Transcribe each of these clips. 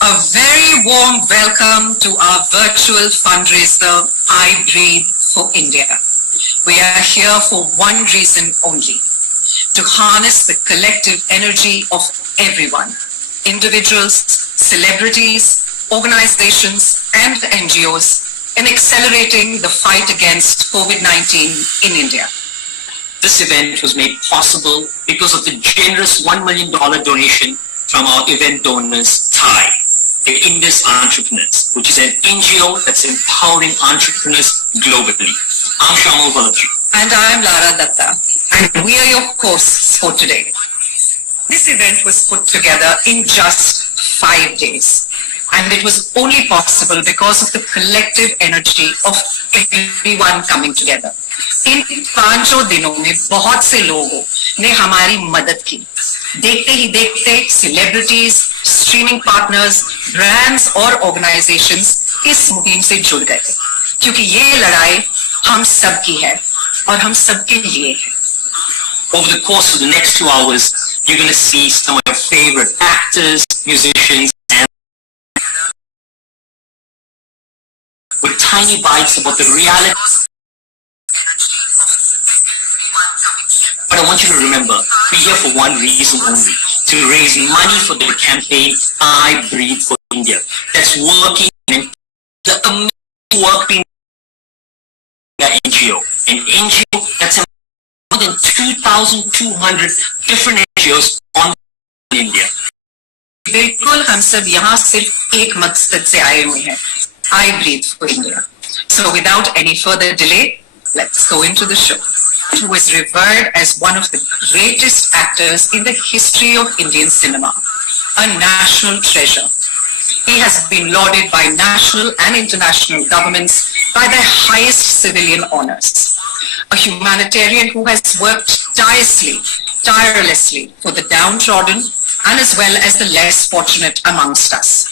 A very warm welcome to our virtual fundraiser, I Breathe for India. We are here for one reason only, to harness the collective energy of everyone, individuals, celebrities, organizations, and NGOs in accelerating the fight against COVID-19 in India. This event was made possible because of the generous $1 million donation from our event donors, THAI, the Indus Entrepreneurs, which is an NGO that's empowering entrepreneurs globally. I'm Shayamal. And I'm Lara Datta, and we are your hosts for today. This event was put together in just 5 days, and it was only possible because of the collective energy of everyone coming together. इन 5 दिनों में बहुत से लोगों ने हमारी मदद की. देखते ही देखते सेलिब्रिटीज, स्ट्रीमिंग पार्टनर्स, ब्रांड्स और ऑर्गेनाइजेशंस इस मुहिम से जुड़ गए, क्योंकि ये लड़ाई हम सब की है और हम सबके लिए है. Over the course of the next 2 hours, you're going to see some of your favorite actors, musicians, and with tiny bites about the reality. But I want you to remember, we're here for one reason only, to raise money for the campaign I Breathe for India. That's working in the amazing work being done by NGO. An NGO that's more than 2,200 different NGOs on in India. बिल्कुल हम सब यहाँ सिर्फ एक मकसद से आए हुए हैं, I Breathe for India. So without any further delay, let's go into the show. Who is revered as one of the greatest actors in the history of Indian cinema, a national treasure. He has been lauded by national and international governments by their highest civilian honors. A humanitarian who has worked tirelessly for the downtrodden and as well as the less fortunate amongst us.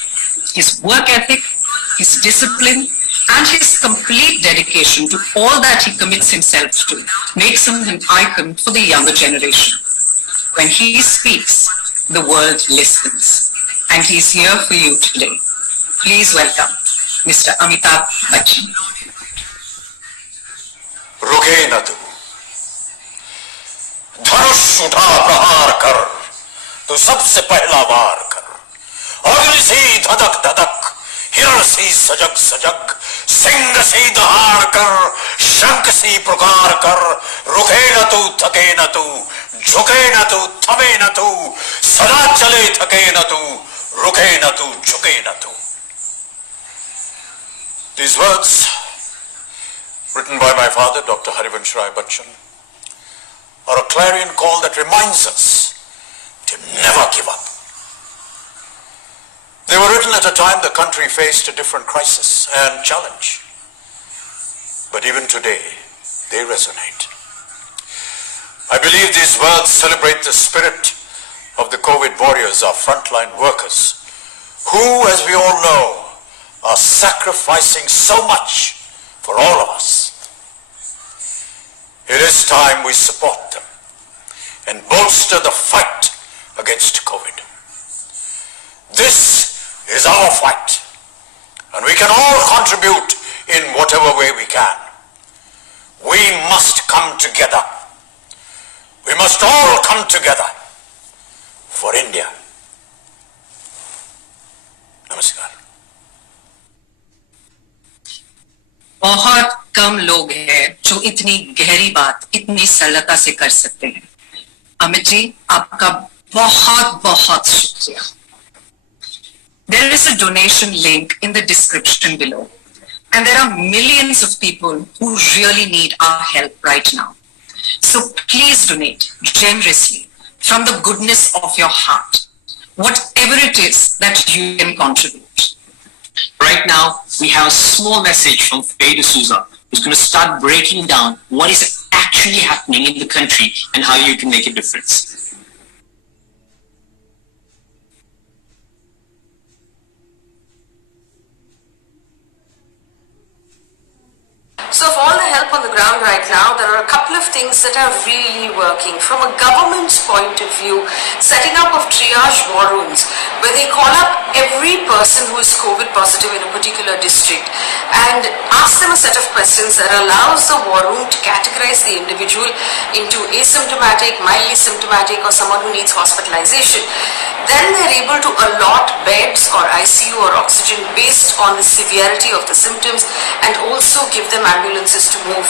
His work ethic, his discipline, and his complete dedication to all that he commits himself to makes him an icon for the younger generation. When he speaks, the world listens. And he's here for you today. Please welcome Mr. Amitabh Bachchan. रुके न तू, धनुष उठा प्रहार कर, तू सबसे पहला वार कर. अग्नि सी धधक धधक, हिरण सी सजग सजग, सिंह सी दहाड़ कर, शंख सी पुकार कर. रुके न तू, थके न तू, झुके न तू, थमे न तू, सदा चले थके न तू, रुके न तू, झुके न तू. These words, written by my father, Dr. Harivansh Rai Bachchan, are a clarion call that reminds us to never give up. They were written at a time the country faced a different crisis and challenge. But even today, they resonate. I believe these words celebrate the spirit of the COVID warriors, our frontline workers, who, as we all know, are sacrificing so much for all of us. It is time we support them and bolster the fight against COVID. This is our fight, and we can all contribute in whatever way we can. We must come together. We must all come together for India. Namaskar. बहुत कम लोग हैं जो इतनी गहरी बात इतनी सरलता से कर सकते हैं. अमित जी, आपका बहुत बहुत शुक्रिया. There is a donation link in the description below, and there are millions of people who really need our help right now. So please donate generously from the goodness of your heart, whatever it is that you can contribute. Right now, we have a small message from Faye D'Souza, who's going to start breaking down what is actually happening in the country and how you can make a difference. So for all the help on the ground right now, there are a couple of things that are really working. From a government's point of view, setting up of triage war rooms where they call up every person who is COVID positive in a particular district and ask them a set of questions that allows the war room to categorize the individual into asymptomatic, mildly symptomatic, or someone who needs hospitalization. Then they're able to allot beds or ICU or oxygen based on the severity of the symptoms and also give them ambulances to move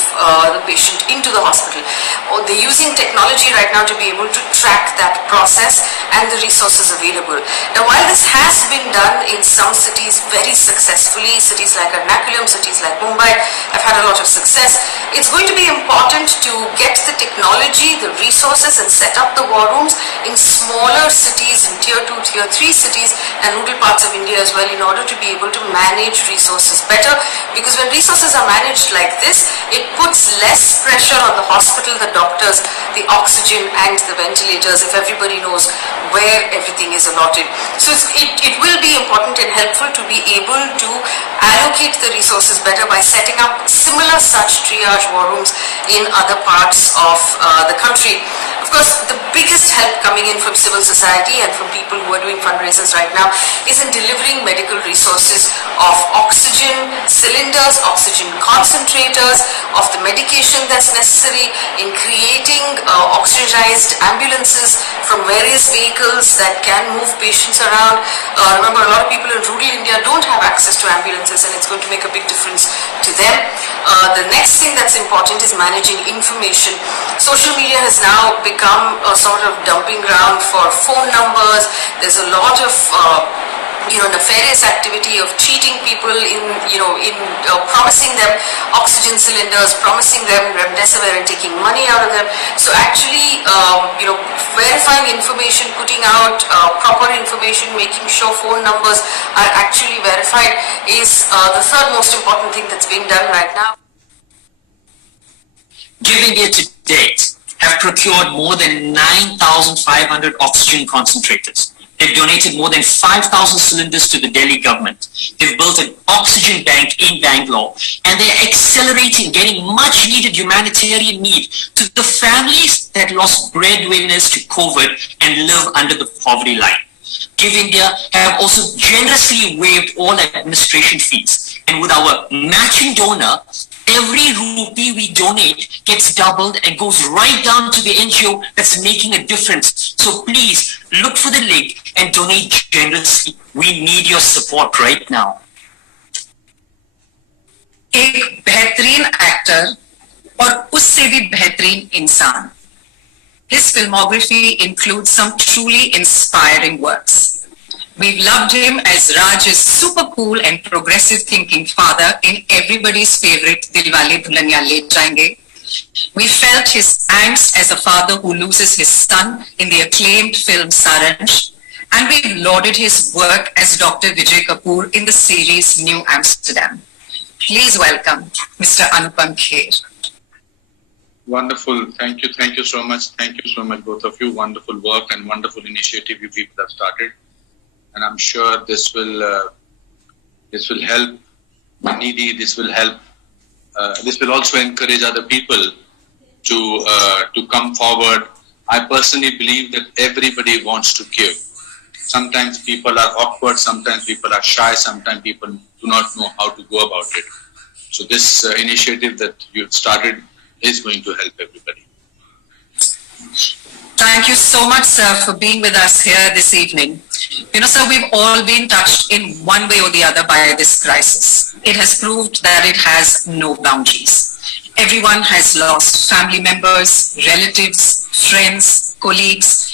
the patient into the hospital. Or they're using technology right now to be able to track that process and the resources available. Now, while this has been done in some cities very successfully, cities like Ernakulam, cities like Mumbai have had a lot of success, it's going to be important to get the technology, the resources, and set up the war rooms in smaller cities, in tier 2, tier 3 cities and rural parts of India as well, in order to be able to manage resources better. Because when resources are managed like this, it puts less pressure on the hospital, the doctors, the oxygen and the ventilators, if everybody knows where everything is allotted. So it will be important and helpful to be able to allocate the resources better by setting up similar such triage war rooms in other parts of the country. Of course, the biggest help coming in from civil society and from people who are doing fundraisers right now is in delivering medical resources of oxygen cylinders, oxygen concentrators, of the medication that's necessary, in creating oxygenized ambulances from various vehicles that can move patients around. Remember, a lot of people in rural India don't have access to ambulances, and it's going to make a big difference to them. The next thing that's important is managing information. Social media has now become a sort of dumping ground for phone numbers. There's a lot of nefarious activity of cheating people in promising them oxygen cylinders, promising them remdesivir and taking money out of them. So actually, verifying information, putting out proper information, making sure phone numbers are actually verified is the third most important thing that's being done right now. Give India to date have procured more than 9,500 oxygen concentrators. They've donated more than 5,000 cylinders to the Delhi government. They've built an oxygen bank in Bangalore, and they're accelerating getting much needed humanitarian need to the families that lost breadwinners to COVID and live under the poverty line. Give India have also generously waived all administration fees. And with our matching donor, every rupee we donate gets doubled and goes right down to the NGO that's making a difference. So please look for the link and donate generously. We need your support right now. एक बेहतरीन actor और उससे भी बेहतरीन इंसान. His filmography includes some truly inspiring works. We've loved him as Raj's super cool and progressive thinking father in everybody's favorite Dilwale Dulhaniya Le Jayenge. We felt his angst as a father who loses his son in the acclaimed film Saranj, and we've lauded his work as Dr. Vijay Kapoor in the series New Amsterdam. Please welcome Mr. Anupam Kher. Wonderful. Thank you so much. Thank you so much, both of you. Wonderful work and wonderful initiative you people have started. And I'm sure this will help the needy. This will help. This will also encourage other people to come forward. I personally believe that everybody wants to give. Sometimes people are awkward. Sometimes people are shy. Sometimes people do not know how to go about it. So this initiative that you've started is going to help everybody. Thank you so much, sir, for being with us here this evening. You know, sir, we've all been touched in one way or the other by this crisis. It has proved that it has no boundaries. Everyone has lost family members, relatives, friends, colleagues,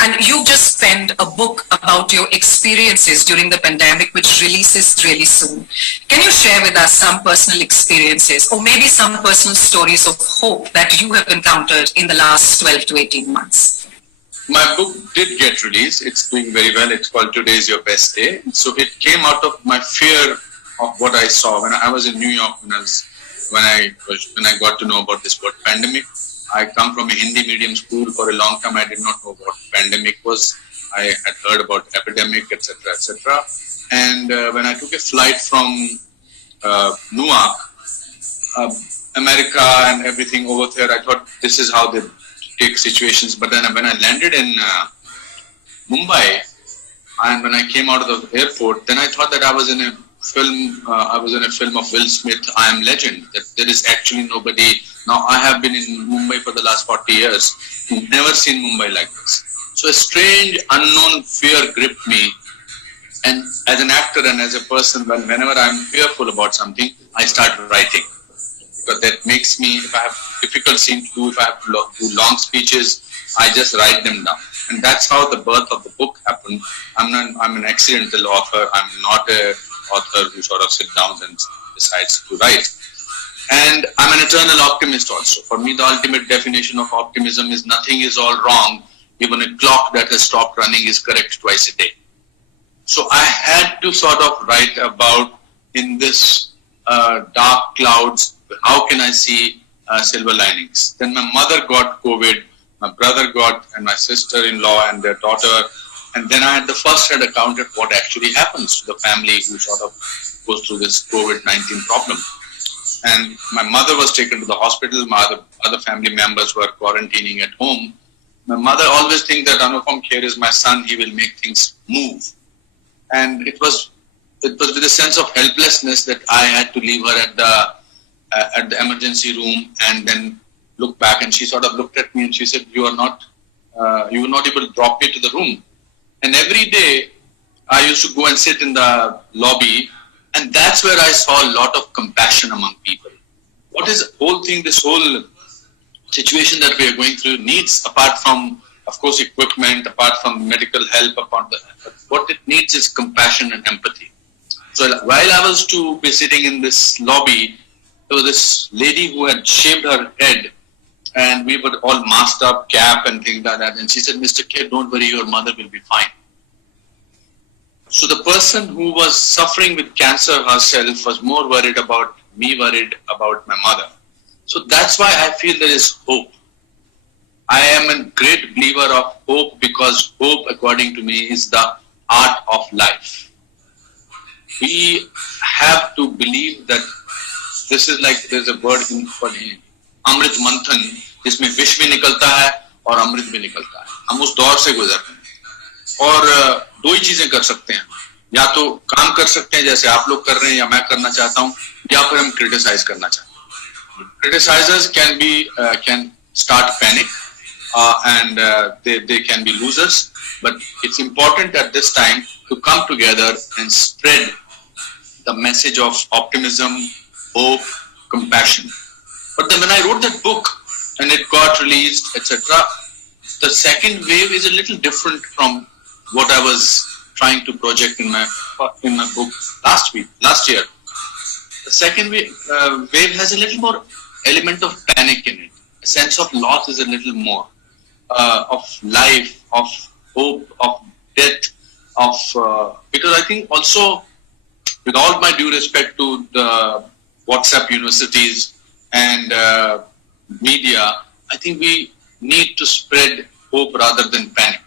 and you've just penned a book about your experiences during the pandemic, which releases really soon. Can you share with us some personal experiences or maybe some personal stories of hope that you have encountered in the last 12 to 18 months? My book did get released. It's doing very well. It's called Today is Your Best Day. So it came out of my fear of what I saw when I was in New York. When I got to know about this word pandemic. I come from a Hindi medium school. For a long time I did not know what pandemic was. I had heard about epidemic, etc., etc. And when I took a flight from Newark, America and everything over there. I thought this is how they take situations. But then when I landed in Mumbai, and when I came out of the airport, then I thought that I was in a film. I was in a film of Will Smith, I Am Legend. That there is actually nobody. Now I have been in Mumbai for the last 40 years. Never seen Mumbai like this. So a strange, unknown fear gripped me. And as an actor and as a person, whenever I'm fearful about something, I start writing. Because that makes me, if I have difficult scenes to do, if I have to do long speeches, I just write them down. And that's how the birth of the book happened. I'm an accidental author. I'm not a author who sort of sits down and decides to write. And I'm an eternal optimist also. For me, the ultimate definition of optimism is nothing is all wrong. Even a clock that has stopped running is correct twice a day. So I had to sort of write about in this dark clouds, how can I see silver linings? Then my mother got COVID, my brother got, and my sister-in-law and their daughter. And then I had the first-hand account at what actually happens to the family who sort of goes through this COVID-19 problem. And my mother was taken to the hospital. My other family members were quarantining at home. My mother always thinks that Anupam Kher is my son. He will make things move. And it was with a sense of helplessness that I had to leave her at the emergency room and then look back. And she sort of looked at me and she said, you were not able to drop me to the room. And every day I used to go and sit in the lobby, and that's where I saw a lot of compassion among people. What is the whole thing, this whole situation that we are going through needs, apart from, of course, equipment, apart from medical help, what it needs is compassion and empathy. So while I was to be sitting in this lobby, there was this lady who had shaved her head, and we were all masked up, cap and things like that. And she said, Mr. K, don't worry, your mother will be fine. So the person who was suffering with cancer herself was more worried about me, worried about my mother. So that's why I feel there is hope. I am a great believer of hope, because hope, according to me, is the art of life. We have to believe that this is like, there's a word in Amrit Manthan, जिसमें विष भी निकलता है और अमृत भी निकलता है. हम उस दौर से गुजरते हैं और दो ही चीजें कर सकते हैं. या तो काम कर सकते हैं जैसे आप लोग कर रहे हैं या मैं करना चाहता हूं, या फिर हम क्रिटिसाइज करना चाहते हैं. Criticizers can start panic and they can be losers, but it's important at this time to come together and spread the message of optimism, hope, compassion. But then when I wrote that book and it got released, etc., the second wave is a little different from what I was trying to project in my book last year. The second wave has a little more element of panic in it. A sense of loss is a little more of life, of hope, of death, because I think also, with all my due respect to the WhatsApp universities and media, I think we need to spread hope rather than panic.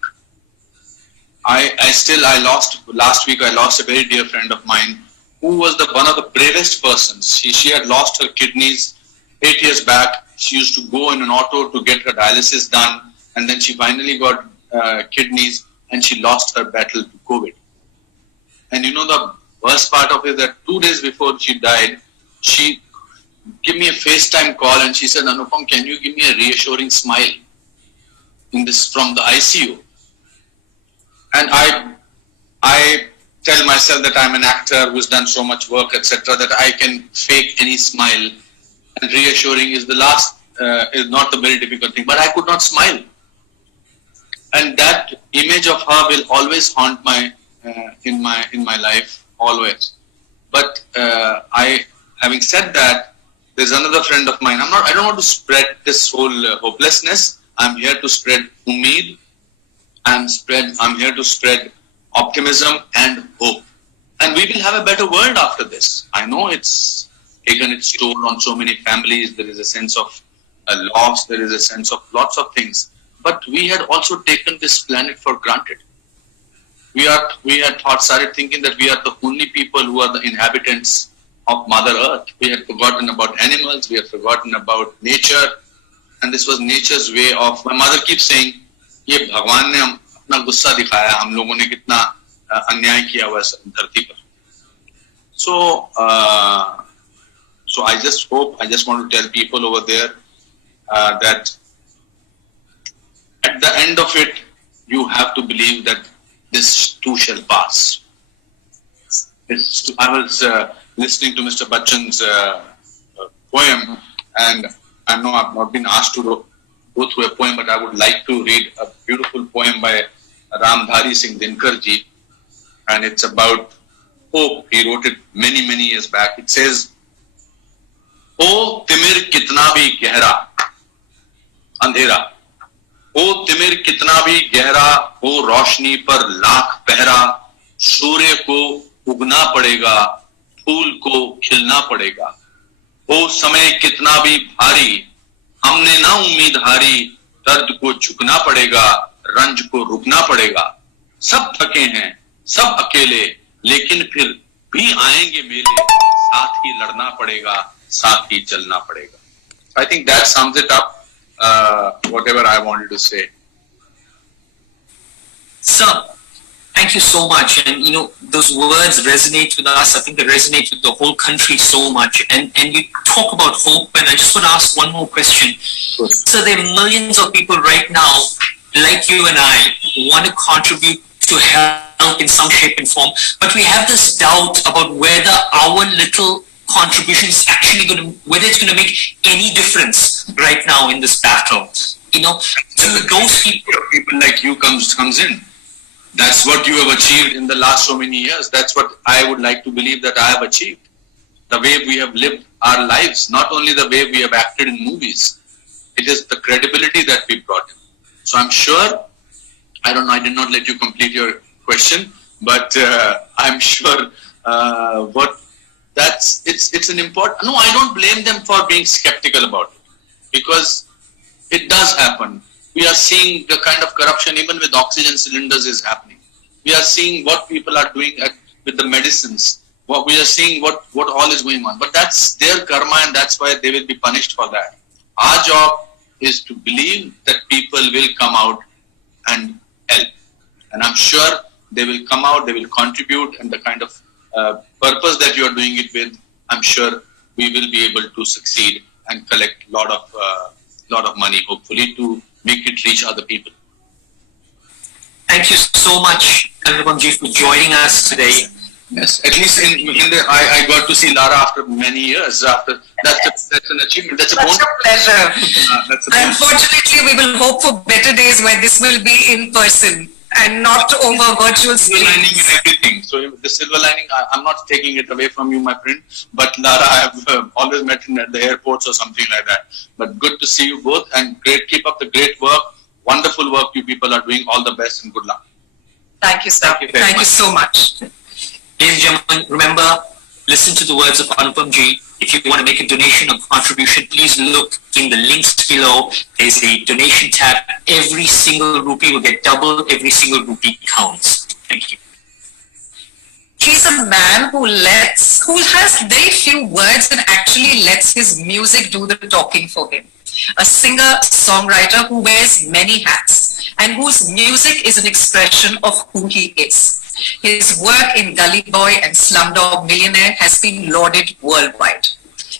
Last week I lost a very dear friend of mine who was one of the bravest persons. She had lost her kidneys 8 years back. She used to go in an auto to get her dialysis done, and then she finally got kidneys, and she lost her battle to COVID. And you know the worst part of it, that 2 days before she died, she gave me a FaceTime call and she said, Anupam, can you give me a reassuring smile from the ICU? And I tell myself that I'm an actor who's done so much work, etc., that I can fake any smile. And reassuring is is not the very difficult thing. But I could not smile. And that image of her will always haunt in my life, always. But having said that, there's another friend of mine. I don't want to spread this whole hopelessness. I'm here to spread umeed. I'm here to spread optimism and hope. And we will have a better world after this. I know it's taken its toll on so many families. There is a sense of loss. There is a sense of lots of things. But we had also taken this planet for granted. We had started thinking that we are the only people who are the inhabitants of Mother Earth. We had forgotten about animals, we had forgotten about nature, and this was nature's way of. My mother keeps saying, "ये भगवान ने अपना गुस्सा दिखाया, हम लोगों ने कितना अन्याय किया हुआ है धरती पर." So, I just want to tell people over there that at the end of it, you have to believe that this too shall pass. I was listening to Mr. Bachchan's poem, and I know I've not been asked to go through a poem, but I would like to read a beautiful poem by Ramdhari Singh Dinkarji, and it's about hope. He wrote it many years back. It says, "O तिमिर कितना भी गहरा अंधेरा, ओ तिमिर कितना भी गहरा हो रोशनी पर लाख पहरा, सूर्य को उगना पड़ेगा, फूल को खिलना पड़ेगा, ओ समय कितना भी भारी, हमने ना उम्मीद हारी, दर्द को झुकना पड़ेगा, रंज को रुकना पड़ेगा, सब थके हैं, सब अकेले, लेकिन फिर भी आएंगे मेले, साथ ही लड़ना पड़ेगा, साथ ही चलना पड़ेगा." I think that sums it up, whatever I wanted to say. Sir, thank you so much. And those words resonate with us. I think they resonate with the whole country so much. And you talk about hope, and I just want to ask one more question. Sure. So there are millions of people right now, like you and I, want to contribute to help in some shape and form, but we have this doubt about whether our little contribution is actually whether it's going to make any difference right now in this battle. To those people like you comes in. That's what you have achieved in the last so many years. That's what I would like to believe that I have achieved. The way we have lived our lives, not only the way we have acted in movies. It is the credibility that we brought in. So I'm sure, I don't know, I did not let you complete your question, but I'm sure it's an important. No, I don't blame them for being skeptical about it, because it does happen. We are seeing the kind of corruption even with oxygen cylinders is happening. We are seeing what people are doing with the medicines. We are seeing what all is going on. But that's their karma, and that's why they will be punished for that. Our job is to believe that people will come out and help. And I'm sure they will come out, they will contribute, and the kind of purpose that you are doing it with, I'm sure we will be able to succeed and collect lot of money, hopefully, to make it reach other people. Thank you so much, Anupamji, for joining us today. Yes, at least I got to see Lara after many years. That's an achievement. That's a bonus. Such a pleasure. That's a bonus. Unfortunately, we will hope for better days where this will be in person and not over virtual Silver lining screens. in everything. So the silver lining, I'm not taking it away from you, my friend. But Lara, I have always met at the airports or something like that. But good to see you both, and keep up the great work. Wonderful work you people are doing. All the best and good luck. Thank you, sir. Thank you very Thank you much. so much. Ladies and gentlemen, remember, listen to the words of Anupamji. If you want to make a donation or contribution, please look in the links below. There's a donation tab. Every single rupee will get double. Every single rupee counts. Thank you. He's a man who has very few words and actually lets his music do the talking for him. A singer, songwriter who wears many hats and whose music is an expression of who he is. His work in Gully Boy and Slumdog Millionaire has been lauded worldwide.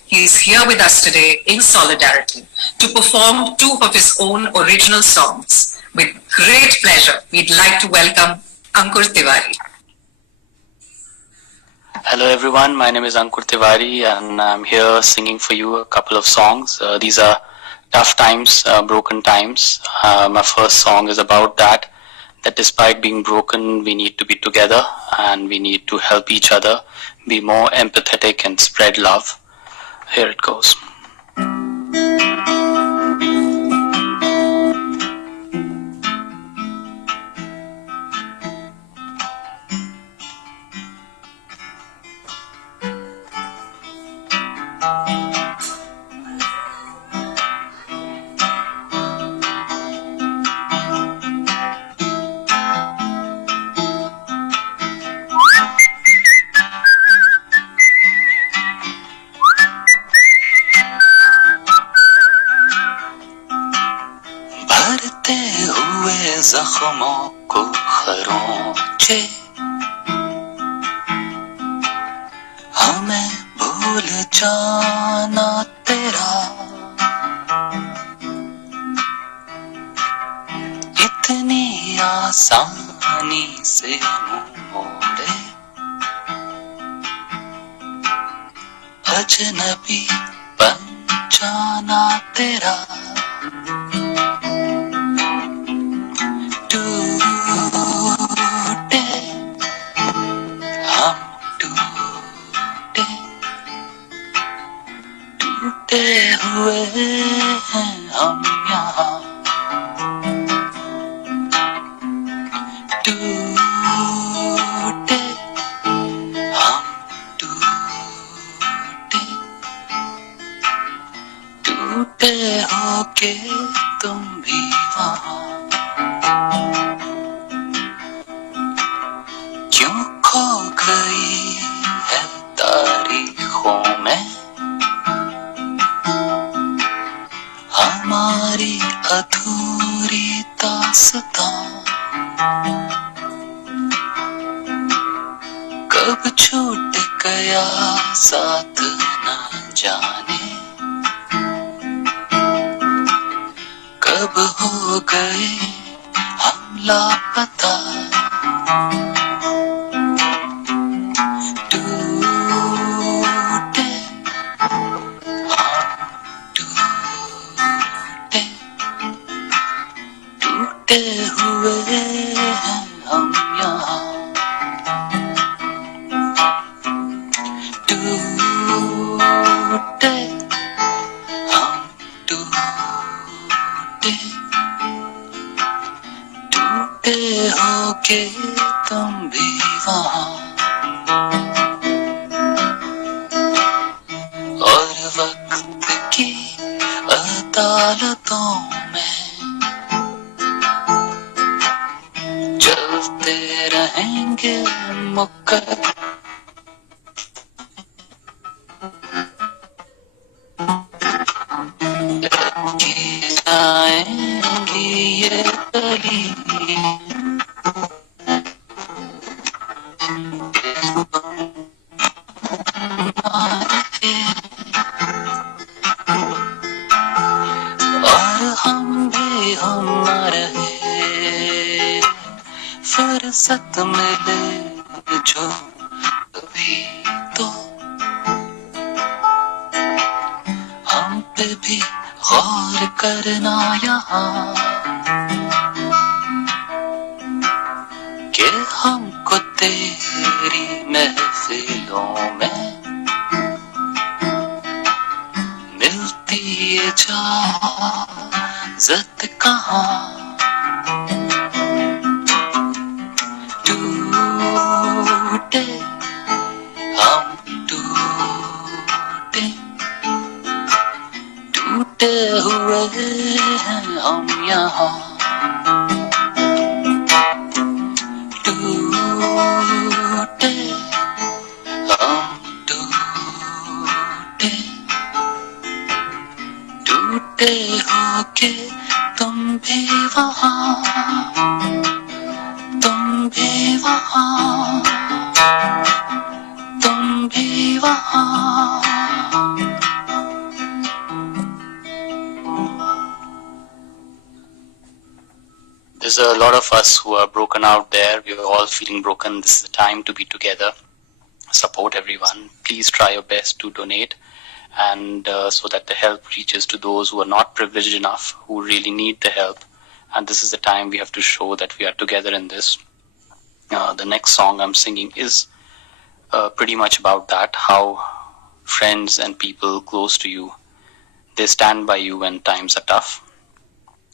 He is here with us today in solidarity to perform two of his own original songs. With great pleasure, we'd like to welcome Ankur Tiwari. Hello everyone, my name is Ankur Tiwari and I'm here singing for you a couple of songs. These are tough times, broken times. My first song is about that despite being broken, we need to be together and we need to help each other, be more empathetic and spread love. Here it goes. को खरोंचे, हमें भूल जाना तेरा इतनी आसानी से मुंह मोड़े, अजनबी बन जाना तेरा टूटे, हम टूटे, टूटे हुए हैं हम यहाँ, टूटे, हम टूटे, टूटे होके तुम भी वहाँ, क्यों खो गई है तारीखों में हमारी अधूरी दास्तां, कब छूट गया साथ न जाने, कब हो गए हम लापता, टूटे, हम टूटे, टूटे हुए हैं हम यहाँ, टूटे, हम टूटे, टूटे होके तुम भी वहाँ, और वक्त की अदालतों में चलते रहेंगे मुकदमे, जाएंगी ये गली, और हम भी हम रहे, फुर्सत मिले जो कभी तो हम पे भी गौर करना यहाँ, कि हमको तेरी महफिलों में मिलती इजाज़त कहाँ, टूटे, हम टूटे, टूटे हुए हैं हम यहाँ, टूटे, हम टूटे, टूटे होके तुम भी वहाँ, तुम भी वहाँ, तुम भी वहाँ. There's a lot of us who are broken out there. We are all feeling broken. This is the time to be together. Support everyone. Please try your best to donate, and so that the help reaches to those who are not privileged enough, who really need the help. And this is the time we have to show that we are together in this. The next song I'm singing is pretty much about that, how friends and people close to you, they stand by you when times are tough.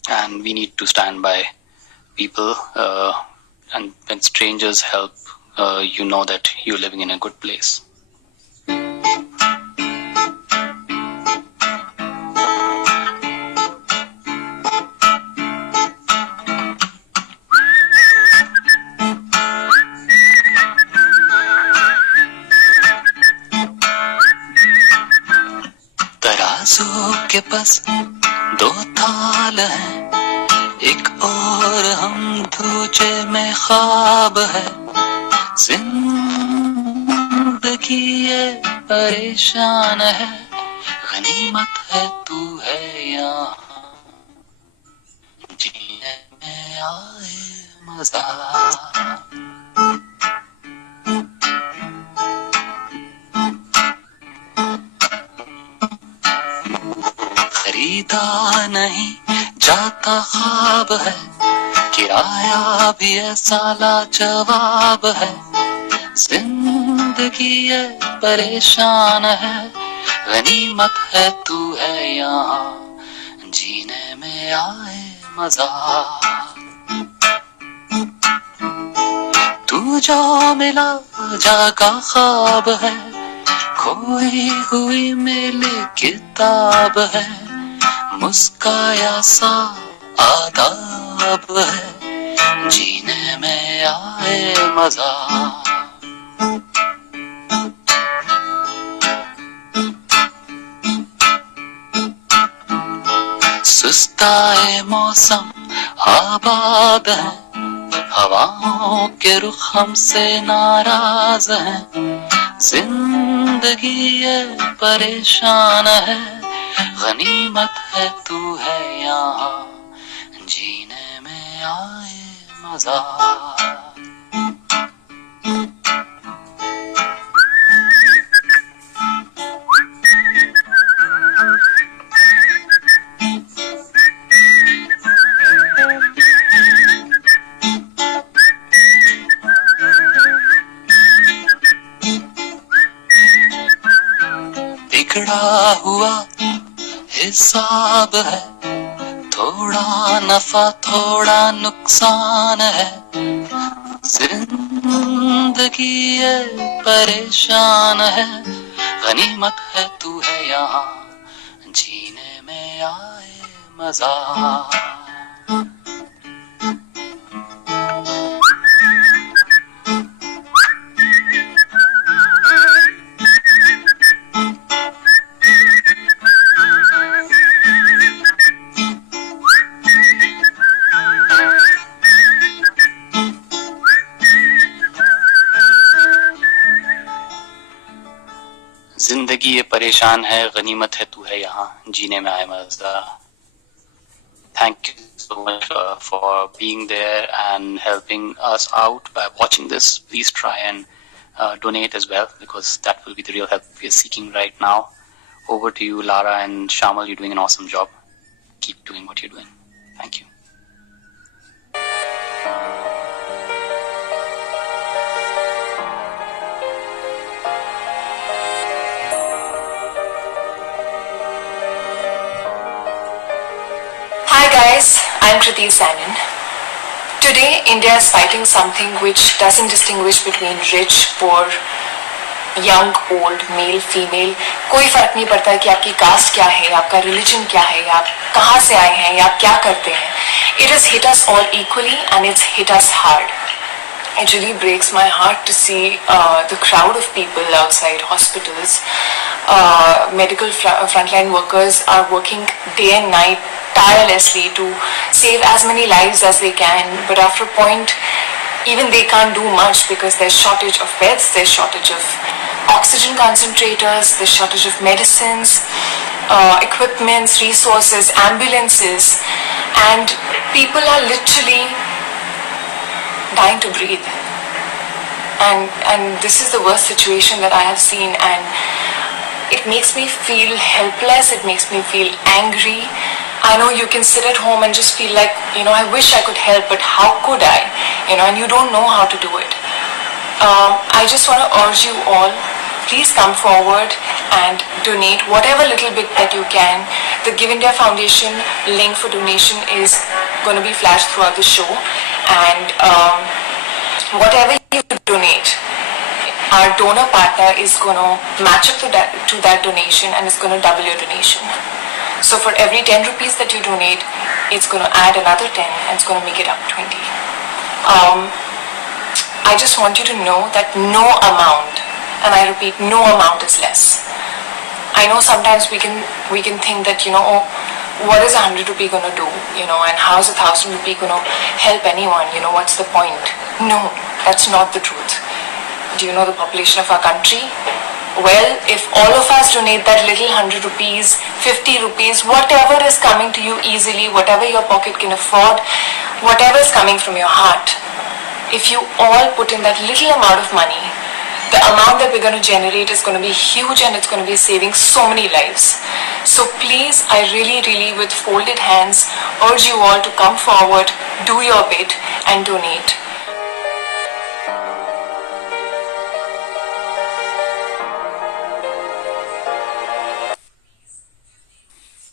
And we need to stand by people, and when strangers help, you know that you're living in a good place. तराजू के बस दो थाल हैं, एक और हम दूजे में ख्वाब है जिंदगी ये परेशान है गनीमत है तू है यहाँ जीने में आए मजा खरीदा नहीं जाता ख्वाब है किराया भी ऐसा लाजवाब है जिंदगी ये परेशान है गनीमत है तू है यहाँ जीने में आए मजा तू जो मिला जागा ख्वाब है खोई हुई मेले किताब है मुस्काया सा आदाब है जीने में आए मजा सुस्ताए मौसम आबाद है हवाओं के रुख हमसे नाराज है जिंदगी ये परेशान है गनीमत है तू है यहाँ जीने में आए मजा बिगड़ा हुआ हिसाब है थोड़ा नफा थोड़ा नुकसान है जिंदगी ये परेशान है गनीमत है तू है यहाँ जीने में आए मजा जिंदगी ये परेशान है गनीमत है तू है यहाँ जीने में आए मजा Thank you so much for being there and helping us out by watching this. Please try and donate as well because that will be the real help we are seeking right now. Over to you, Lara and Shayamal. You're doing an awesome job. Keep doing what you're doing. Thank you. Hi guys, I'm Kritisanon. Today, India is fighting something which doesn't distinguish between rich, poor, young, old, male, female. कोई फर्क नहीं पड़ता कि आपकी cast क्या है, आपका religion क्या है, आप कहाँ से आए हैं, या आप क्या करते हैं. It has hit us all equally and it's hit us hard. It really breaks my heart to see the crowd of people outside hospitals. Medical frontline workers are working day and night tirelessly to save as many lives as they can, but after a point even they can't do much because there's shortage of beds, there's shortage of oxygen concentrators, there's shortage of medicines, equipments, resources, ambulances, and people are literally dying to breathe. And this is the worst situation that I have seen, and it makes me feel helpless, it makes me feel angry. I know you can sit at home and just feel like, I wish I could help, but how could I? And you don't know how to do it. I just want to urge you all, please come forward and donate whatever little bit that you can. The Give India Foundation link for donation is going to be flashed throughout the show, and whatever you donate, our donor partner is going to match up to that donation, and it's going to double your donation. So for every 10 rupees that you donate, it's going to add another 10 and it's going to make it up 20. I just want you to know that no amount, and I repeat, no amount is less. I know sometimes we can think that, what is 100 rupee going to do, and how is 1,000 rupee going to help anyone, what's the point? No, that's not the truth. Do you know the population of our country? Well, if all of us donate that little 100 rupees, 50 rupees, whatever is coming to you easily, whatever your pocket can afford, whatever is coming from your heart, if you all put in that little amount of money, the amount that we're going to generate is going to be huge, and it's going to be saving so many lives. So please, I really, really, with folded hands, urge you all to come forward, do your bit, and donate.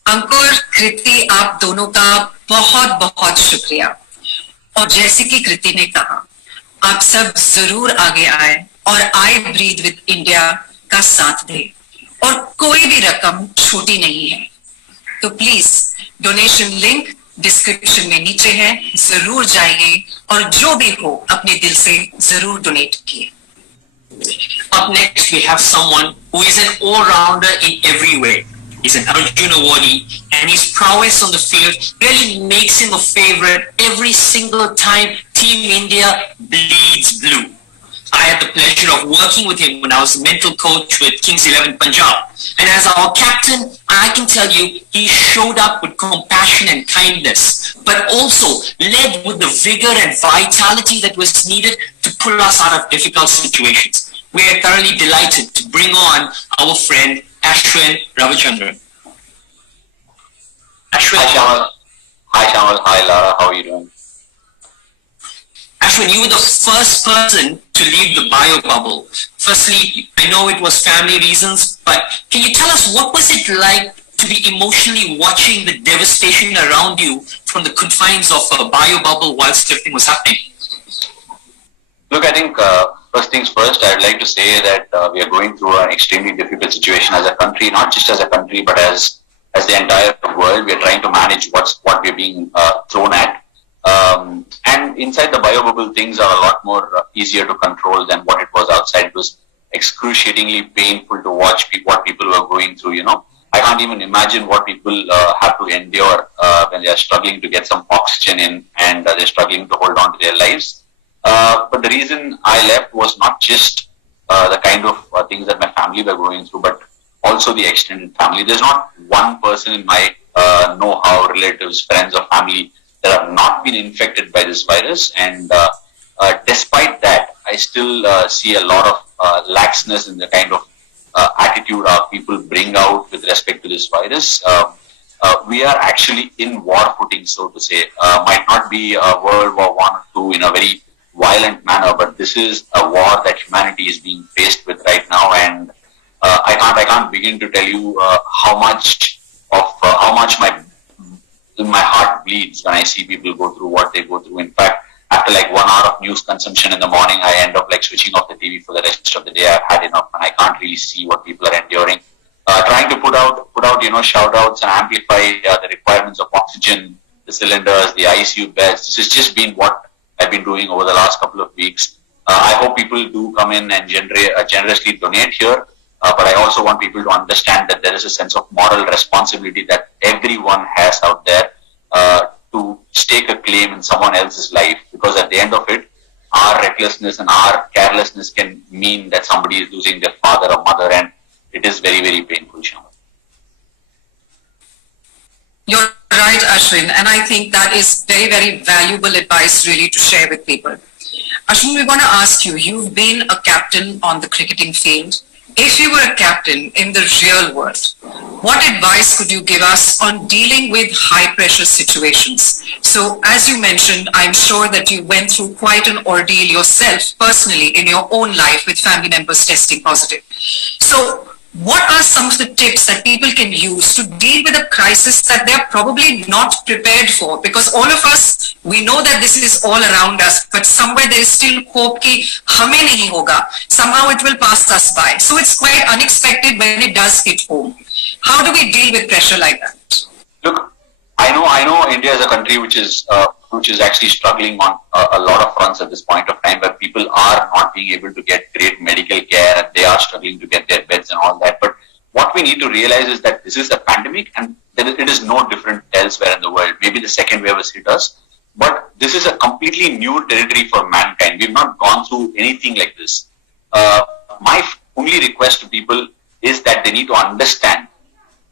अंकुर, कृति, आप दोनों का बहुत बहुत शुक्रिया। और जैसे कि कृति ने कहा, आप सब जरूर आगे आए और आई ब्रीथ विद इंडिया का साथ दें, और कोई भी रकम छोटी नहीं है। तो प्लीज डोनेशन लिंक डिस्क्रिप्शन में नीचे है, जरूर जाइए और जो भी हो अपने दिल से जरूर डोनेट किए। Up next, we have someone who is an all-rounder in every way. He's an Arjun awardee, and his prowess on the field really makes him a favorite every single time Team India bleeds blue. I had the pleasure of working with him when I was a mental coach with Kings 11 Punjab. And as our captain, I can tell you, he showed up with compassion and kindness, but also led with the vigor and vitality that was needed to pull us out of difficult situations. We are thoroughly delighted to bring on our friend Ashwin Ravichandran. Ashwin. Hi Shayamal. Hi Shayamal. Hi Lara. How are you doing? Ashwin, you were the first person to leave the bio bubble. Firstly, I know it was family reasons, but can you tell us what was it like to be emotionally watching the devastation around you from the confines of a bio bubble whilst everything was happening? Look, I think first things first, I'd like to say that we are going through an extremely difficult situation as a country, not just as a country, but as the entire world. We are trying to manage what we're being thrown at. And inside the bio bubble, things are a lot more easier to control than what it was outside. It was excruciatingly painful to watch what people were going through, I can't even imagine what people have to endure when they are struggling to get some oxygen in, and they're struggling to hold on to their lives. But the reason I left was not just the kind of things that my family were going through, but also the extended family. There's not one person in my know-how, relatives, friends, or family that have not been infected by this virus. And despite that, I still see a lot of laxness in the kind of attitude our people bring out with respect to this virus. We are actually in war footing, so to say. Might not be a World War I or II in a very violent manner, but this is a war that humanity is being faced with right now, and I can't begin to tell you how much my heart bleeds when I see people go through what they go through. In fact, after like 1 hour of news consumption in the morning, I end up like switching off the TV for the rest of the day. I've had enough, and I can't really see what people are enduring. Trying to put out shout outs and amplify the requirements of oxygen, the cylinders, the ICU beds. This has just been what I've been doing over the last couple of weeks. I hope people do come in and generously donate here, but I also want people to understand that there is a sense of moral responsibility that everyone has out there to stake a claim in someone else's life, because at the end of it, our recklessness and our carelessness can mean that somebody is losing their father or mother, and it is very, very painful, Shayamal. You're right, Ashwin, and I think that is very, very valuable advice really to share with people. Ashwin, we want to ask you, you've been a captain on the cricketing field. If you were a captain in the real world, what advice could you give us on dealing with high pressure situations? So as you mentioned, I'm sure that you went through quite an ordeal yourself personally in your own life with family members testing positive. So what are some of the tips that people can use to deal with a crisis that they're probably not prepared for? Because all of us, we know that this is all around us, but somewhere there is still hope ki hame nahi hoga. Somehow it will pass us by. So it's quite unexpected when it does hit home. How do we deal with pressure like that? Look, I know India is a country which is actually struggling on a lot of fronts at this point of time, where people are not being able to get great medical care and they are struggling to get their beds and all that. But what we need to realize is that this is a pandemic, and it is no different elsewhere in the world. Maybe the second wave has hit us, but this is a completely new territory for mankind. We've not gone through anything like this. My only request to people is that they need to understand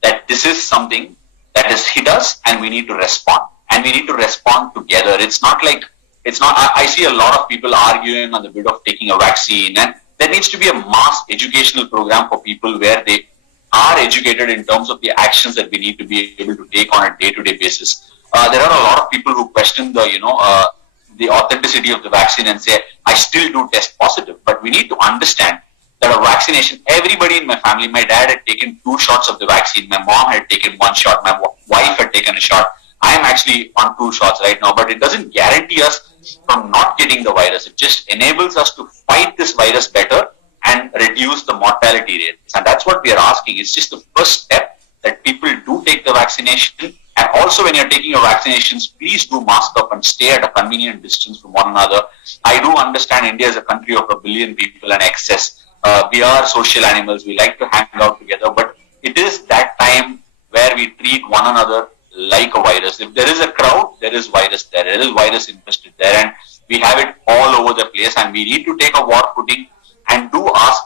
that this is something that has hit us and we need to respond. And we need to respond together. I see a lot of people arguing on the bit of taking a vaccine, and there needs to be a mass educational program for people where they are educated in terms of the actions that we need to be able to take on a day-to-day basis. There are a lot of people who question the authenticity of the vaccine and say, I still do test positive. But we need to understand that a vaccination, everybody in my family, my dad had taken 2 shots of the vaccine, my mom had taken 1 shot, my wife had taken a shot. I am actually on 2 shots right now, but it doesn't guarantee us from not getting the virus. It just enables us to fight this virus better and reduce the mortality rates. And that's what we are asking. It's just the first step that people do take the vaccination. And also when you're taking your vaccinations, please do mask up and stay at a convenient distance from one another. I do understand India is a country of 1 billion people and excess. We are social animals. We like to hang out together. But it is that time where we treat one another like a virus. If there is a crowd, there is virus there. There is virus infested there. And we have it all over the place. And we need to take a war footing and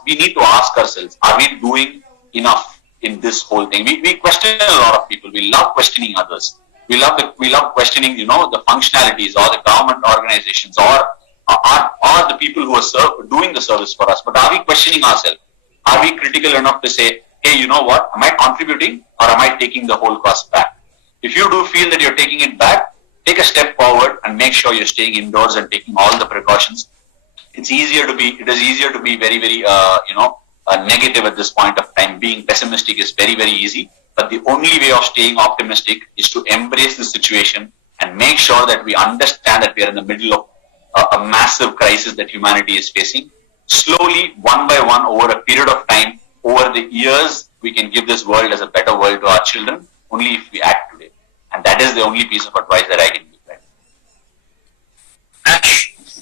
we need to ask ourselves, are we doing enough in this whole thing? We question a lot of people. We love questioning others. We love questioning, the functionalities or the government organizations or the people who are doing the service for us. But are we questioning ourselves? Are we critical enough to say, hey, you know what? Am I contributing or am I taking the whole cost back? If you do feel that you're taking it back, take a step forward and make sure you're staying indoors and taking all the precautions. It is easier to be very, very, negative at this point of time. Being pessimistic is very, very easy. But the only way of staying optimistic is to embrace the situation and make sure that we understand that we are in the middle of a massive crisis that humanity is facing. Slowly, one by one, over a period of time, over the years, we can give this world as a better world to our children, only if we act today. And that is the only piece of advice that I can give.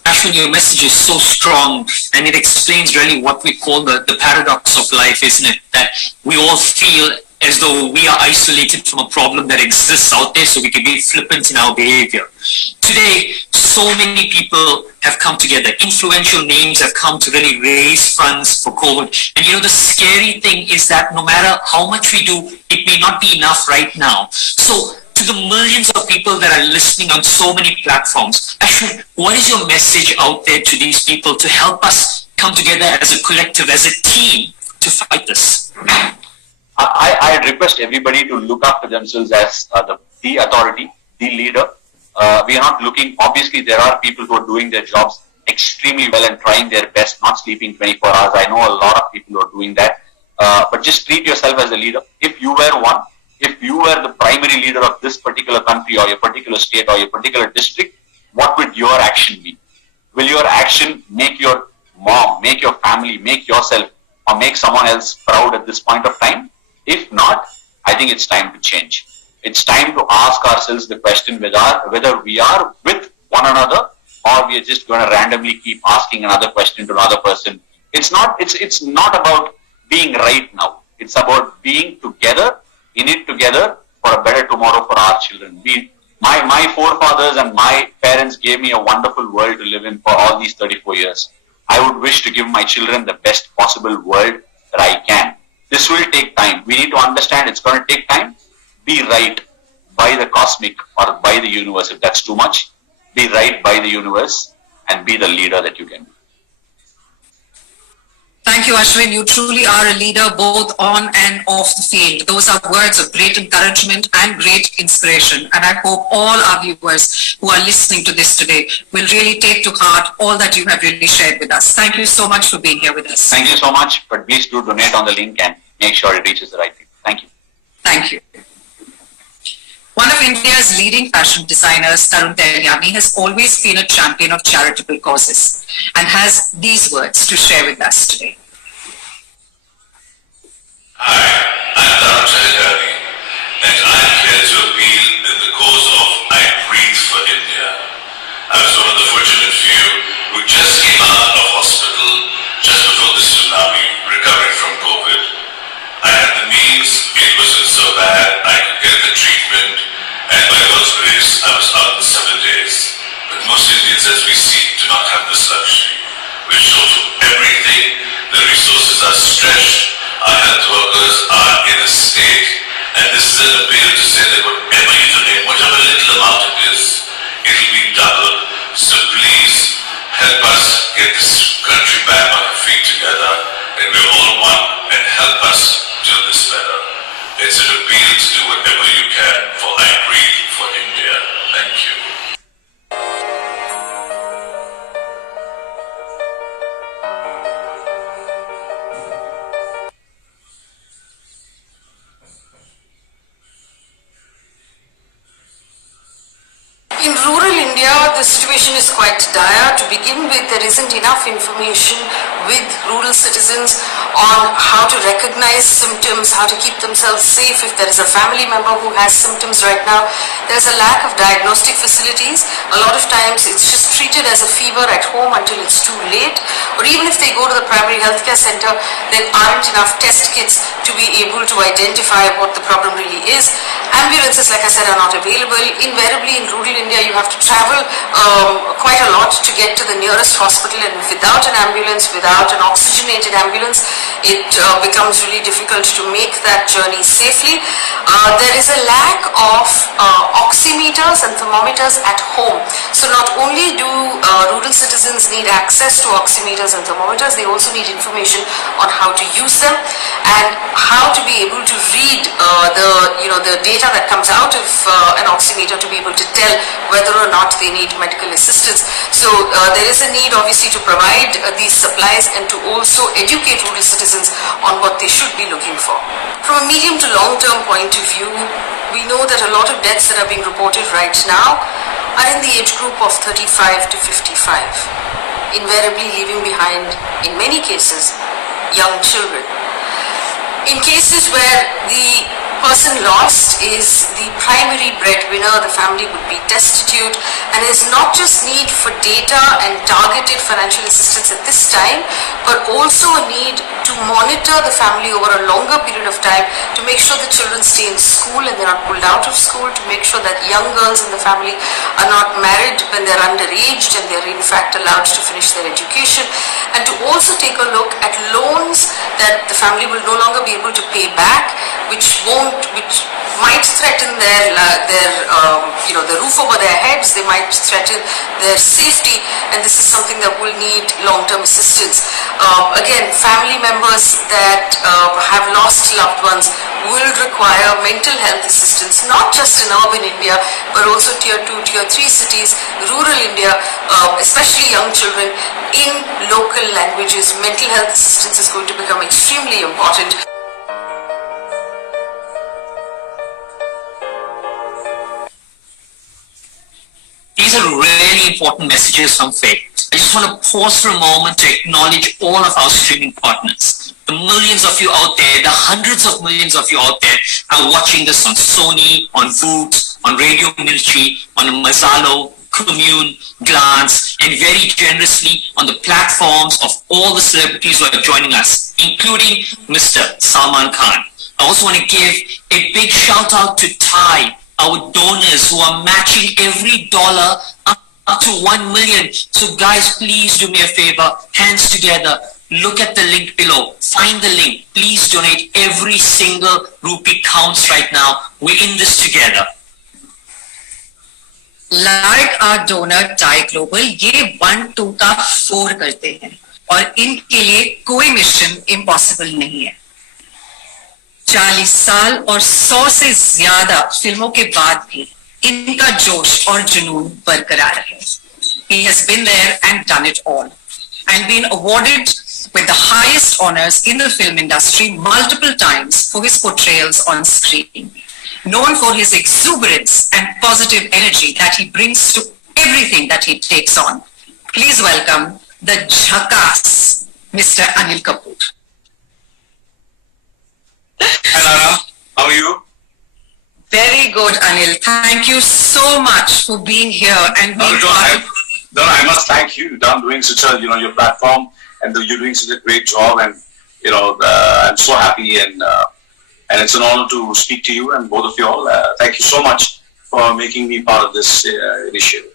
Ashwin, your message is so strong, and it explains really what we call the paradox of life, isn't it? That we all feel as though we are isolated from a problem that exists out there, so we can be flippant in our behavior. Today, so many people have come together. Influential names have come to really raise funds for COVID. And the scary thing is that no matter how much we do, it may not be enough right now. So, to the millions of people that are listening on so many platforms, Ashwin, what is your message out there to these people to help us come together as a collective, as a team, to fight this? I request everybody to look after themselves as the authority, the leader. We are not looking, obviously there are people who are doing their jobs extremely well and trying their best, not sleeping 24 hours. I know a lot of people who are doing that. But just treat yourself as a leader. If you were one, if you were the primary leader of this particular country or your particular state or your particular district, what would your action be? Will your action make your mom, make your family, make yourself, or make someone else proud at this point of time? If not, I think it's time to change. It's time to ask ourselves the question whether we are with one another or we are just going to randomly keep asking another question to another person. It's not about being right now. It's about being together, in it together for a better tomorrow for our children. My forefathers and my parents gave me a wonderful world to live in for all these 34 years. I would wish to give my children the best possible world that I can. This will take time. We need to understand it's going to take time. Be right by the cosmic or by the universe if that's too much. Be right by the universe and be the leader that you can be. Thank you, Ashwin. You truly are a leader both on and off the field. Those are words of great encouragement and great inspiration. And I hope all our viewers who are listening to this today will really take to heart all that you have really shared with us. Thank you so much for being here with us. Thank you so much. But please do donate on the link and make sure it reaches the right people. Thank you. Thank you. One of India's leading fashion designers, Sanon, has always been a champion of charitable causes and has these words to share with us today. Hi, I'm Sanon, and I'm here to appeal in the cause of I Breathe for India. I was one of the fortunate few who just came out of hospital just before the tsunami, recovering from COVID. I had the means, it wasn't so bad, I could get the I was out in 7 days. But most Indians, as we see, do not have this luxury. We're short of everything. The resources are stretched. Our health workers are in a state. And this is an appeal to say that whatever you donate, whatever little amount it is, it will be doubled. So please help us get this country back on our feet together. And we're all one, and help us do this better. It's an appeal to do whatever you can for I Breathe for India. Thank you. In rural India, the situation is quite dire. To begin with, there isn't enough information with rural citizens on how to recognize symptoms, how to keep themselves safe if there is a family member who has symptoms right now. There's a lack of diagnostic facilities. A lot of times it's just treated as a fever at home until it's too late. Or even if they go to the primary healthcare center, there aren't enough test kits to be able to identify what the problem really is. Ambulances, like I said, are not available. Invariably in rural India, you have to travel quite a lot to get to the nearest hospital, and without an ambulance, without an oxygenated ambulance, it becomes really difficult to make that journey safely. There is a lack of oximeters and thermometers at home. So not only do rural citizens need access to oximeters and thermometers, they also need information on how to use them and how to be able to read the data that comes out of an oximeter to be able to tell whether or not they need medical assistance. So there is a need obviously to provide these supplies and to also educate rural citizens on what they should be looking for. From a medium to long term point of view, we know that a lot of deaths that are being reported right now are in the age group of 35 to 55, invariably leaving behind, in many cases, young children. In cases where the person lost is the primary breadwinner, the family would be destitute, and there's not just need for data and targeted financial assistance at this time, but also a need to monitor the family over a longer period of time to make sure the children stay in school and they're not pulled out of school, to make sure that young girls in the family are not married when they're underaged and they're in fact allowed to finish their education, and to also take a look at loans that the family will no longer be able to pay back, which might threaten the roof over their heads, they might threaten their safety, and this is something that will need long-term assistance. Again, family members that have lost loved ones will require mental health assistance, not just in urban India, but also tier 2, tier 3 cities, rural India, especially young children, in local languages. Mental health assistance is going to become extremely important. These are really important messages from faith. I just want to pause for a moment to acknowledge all of our streaming partners. The millions of you out there, the hundreds of millions of you out there are watching this on Sony, on Voot, on Radio Military, on Mazalo, Commune, Glance, and very generously on the platforms of all the celebrities who are joining us, including Mr. Salman Khan. I also want to give a big shout out to Thai, our donors who are matching every dollar up to 1 million. So guys, please do me a favor, hands together, look at the link below, find the link, please donate. Every single rupee counts right now. We're in this together. Like our donor Thai Global, ये 1, 2 का 4 करते हैं और इनके लिए कोई mission impossible नहीं है. 40 साल और 100 से ज्यादा फिल्मों के बाद भी इनका जोश और जुनून बरकरार है. He has been there and done it all and been awarded with the highest honors in the film industry multiple times for his portrayals on screen. Known for his exuberance and positive energy that he brings to everything that he takes on. Please welcome the Jhakas, Mr. Anil Kapoor. Hello, how are you? Very good, Anil. Thank you so much for being here and being I must thank you. You're doing such a, your platform, and you're doing such a great job, and I'm so happy, and it's an honor to speak to you and both of you all. Thank you so much for making me part of this initiative.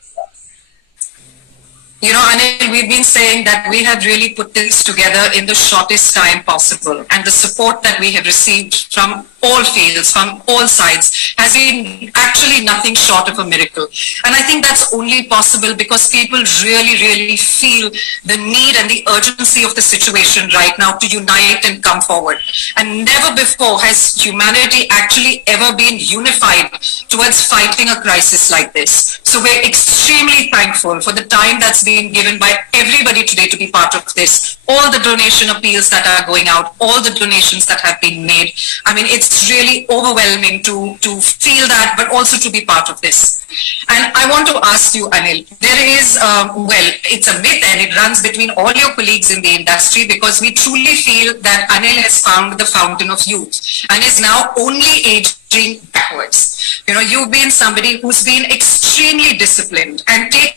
You know, Anil, we've been saying that we have really put this together in the shortest time possible, and the support that we have received from all fields, from all sides, has been actually nothing short of a miracle. And I think that's only possible because people really, really feel the need and the urgency of the situation right now to unite and come forward. And never before has humanity actually ever been unified towards fighting a crisis like this. So we're extremely thankful for the time that's been given by everybody today to be part of this. All the donation appeals that are going out, all the donations that have been made. I mean, it's really overwhelming to feel that, but also to be part of this. And I want to ask you, Anil, there is, well, it's a myth and it runs between all your colleagues in the industry, because we truly feel that Anil has found the fountain of youth and is now only aging backwards. You know, you've been somebody who's been extremely disciplined and take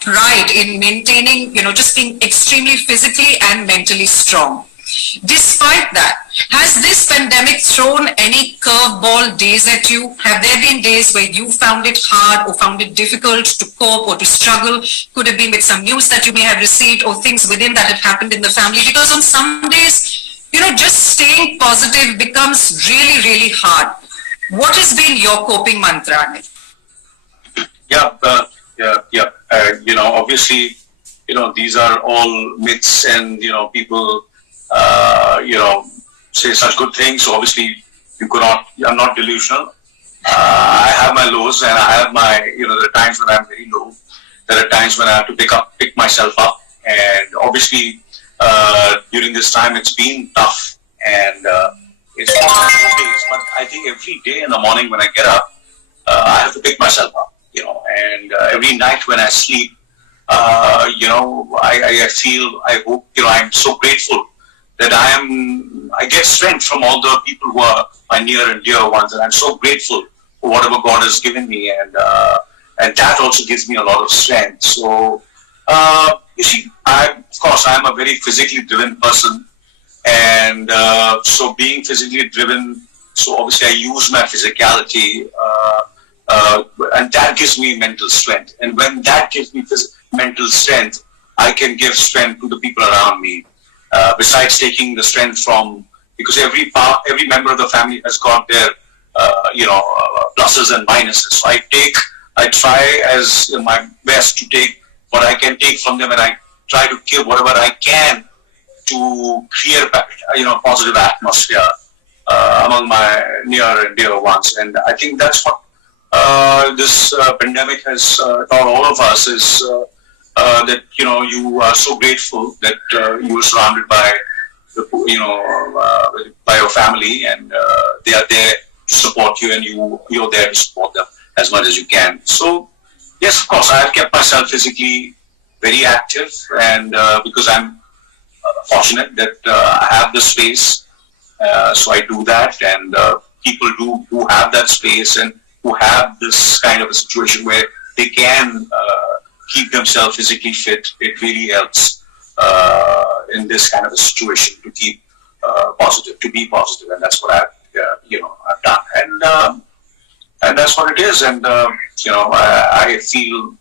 pride in maintaining, you know, just being extremely physically and mentally strong. Despite that, has this pandemic thrown any curveball days at you? Have there been days where you found it hard or found it difficult to cope or to struggle? Could have been with some news that you may have received or things within that have happened in the family. Because on some days, you know, just staying positive becomes really, really hard. What has been your coping mantra, Anil? You know, obviously, you know, these are all myths, and you know, people, you know, say such good things. So obviously, you could not. I'm not delusional. I have my lows, and I have my, you know, there are times when I'm very low. There are times when I have to pick myself up, and obviously, during this time, it's been tough, and it's been good days. But I think every day in the morning when I get up, I have to pick myself up. You know, and every night when I sleep, you know, I feel, I hope, you know, I'm so grateful that I get strength from all the people who are my near and dear ones, and I'm so grateful for whatever God has given me, and that also gives me a lot of strength. So, you see, of course, I'm a very physically driven person, and so being physically driven, so obviously I use my physicality, and that gives me mental strength. And when that gives me mental strength, I can give strength to the people around me. Besides taking the strength from, because every member of the family has got their, you know, pluses and minuses. So I try as my best to take what I can take from them, and I try to give whatever I can to create, you know, positive atmosphere among my near and dear ones. And I think that's what this pandemic has taught all of us, is that, you know, you are so grateful that you are surrounded by, you know, by your family, and they are there to support you, and you're there to support them as much as you can. So, yes, of course, I have kept myself physically very active, and because I'm fortunate that I have the space, so I do that, and people who have that space and who have this kind of a situation where they can keep themselves physically fit, it really helps in this kind of a situation to keep positive, to be positive, and that's what I've done, and that's what it is, and you know, I feel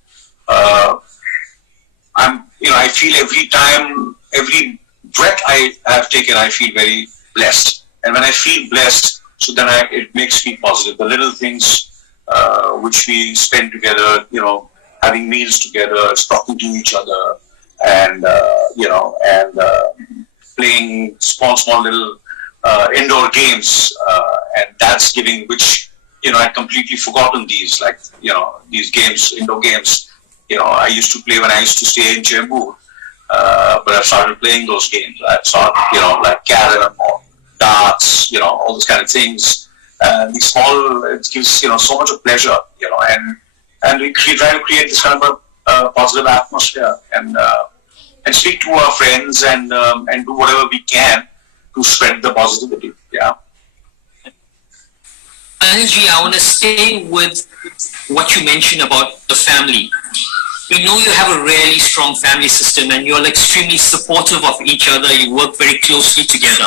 I feel every time, every breath I have taken, I feel very blessed, and when I feel blessed, so then it makes me positive. The little things which we spend together, you know, having meals together, talking to each other, and you know, and playing small little indoor games, and that's giving, which, you know, I'd completely forgotten these, like, you know, these games, indoor games, you know, I used to play when I used to stay in Chembur, but I started playing those games. I started, you know, like carrom or darts, you know, all those kind of things. These small, it gives, you know, so much of pleasure, you know, and we try to create this kind of a positive atmosphere, and speak to our friends, and do whatever we can to spread the positivity. Yeah. Anilji, I want to stay with what you mentioned about the family. We know you have a really strong family system, and you're extremely supportive of each other. You work very closely together.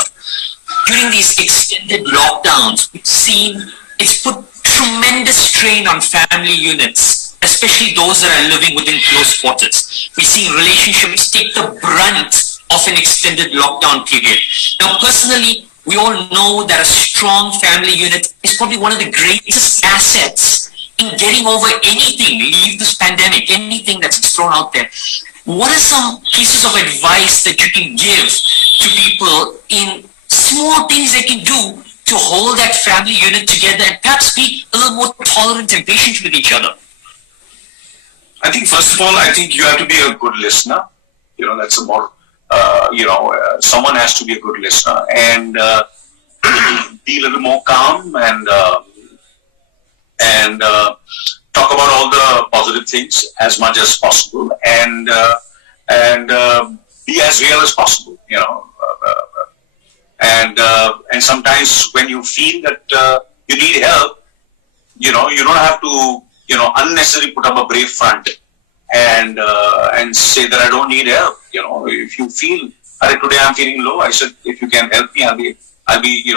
During these extended lockdowns, we've seen it's put tremendous strain on family units, especially those that are living within close quarters. We're seeing relationships take the brunt of an extended lockdown period. Now, personally, we all know that a strong family unit is probably one of the greatest assets in getting over anything, leave this pandemic, anything that's thrown out there. What are some pieces of advice that you can give to people in small things they can do to hold that family unit together and perhaps be a little more tolerant and patient with each other? I think first of all, I think you have to be a good listener. That's a more, someone has to be a good listener and be a little more calm and talk about all the positive things as much as possible and be as real as possible. And sometimes when you feel that you need help, you don't have to unnecessarily put up a brave front and say that I don't need help. If you feel, today I'm feeling low, I said, if you can help me, I'll be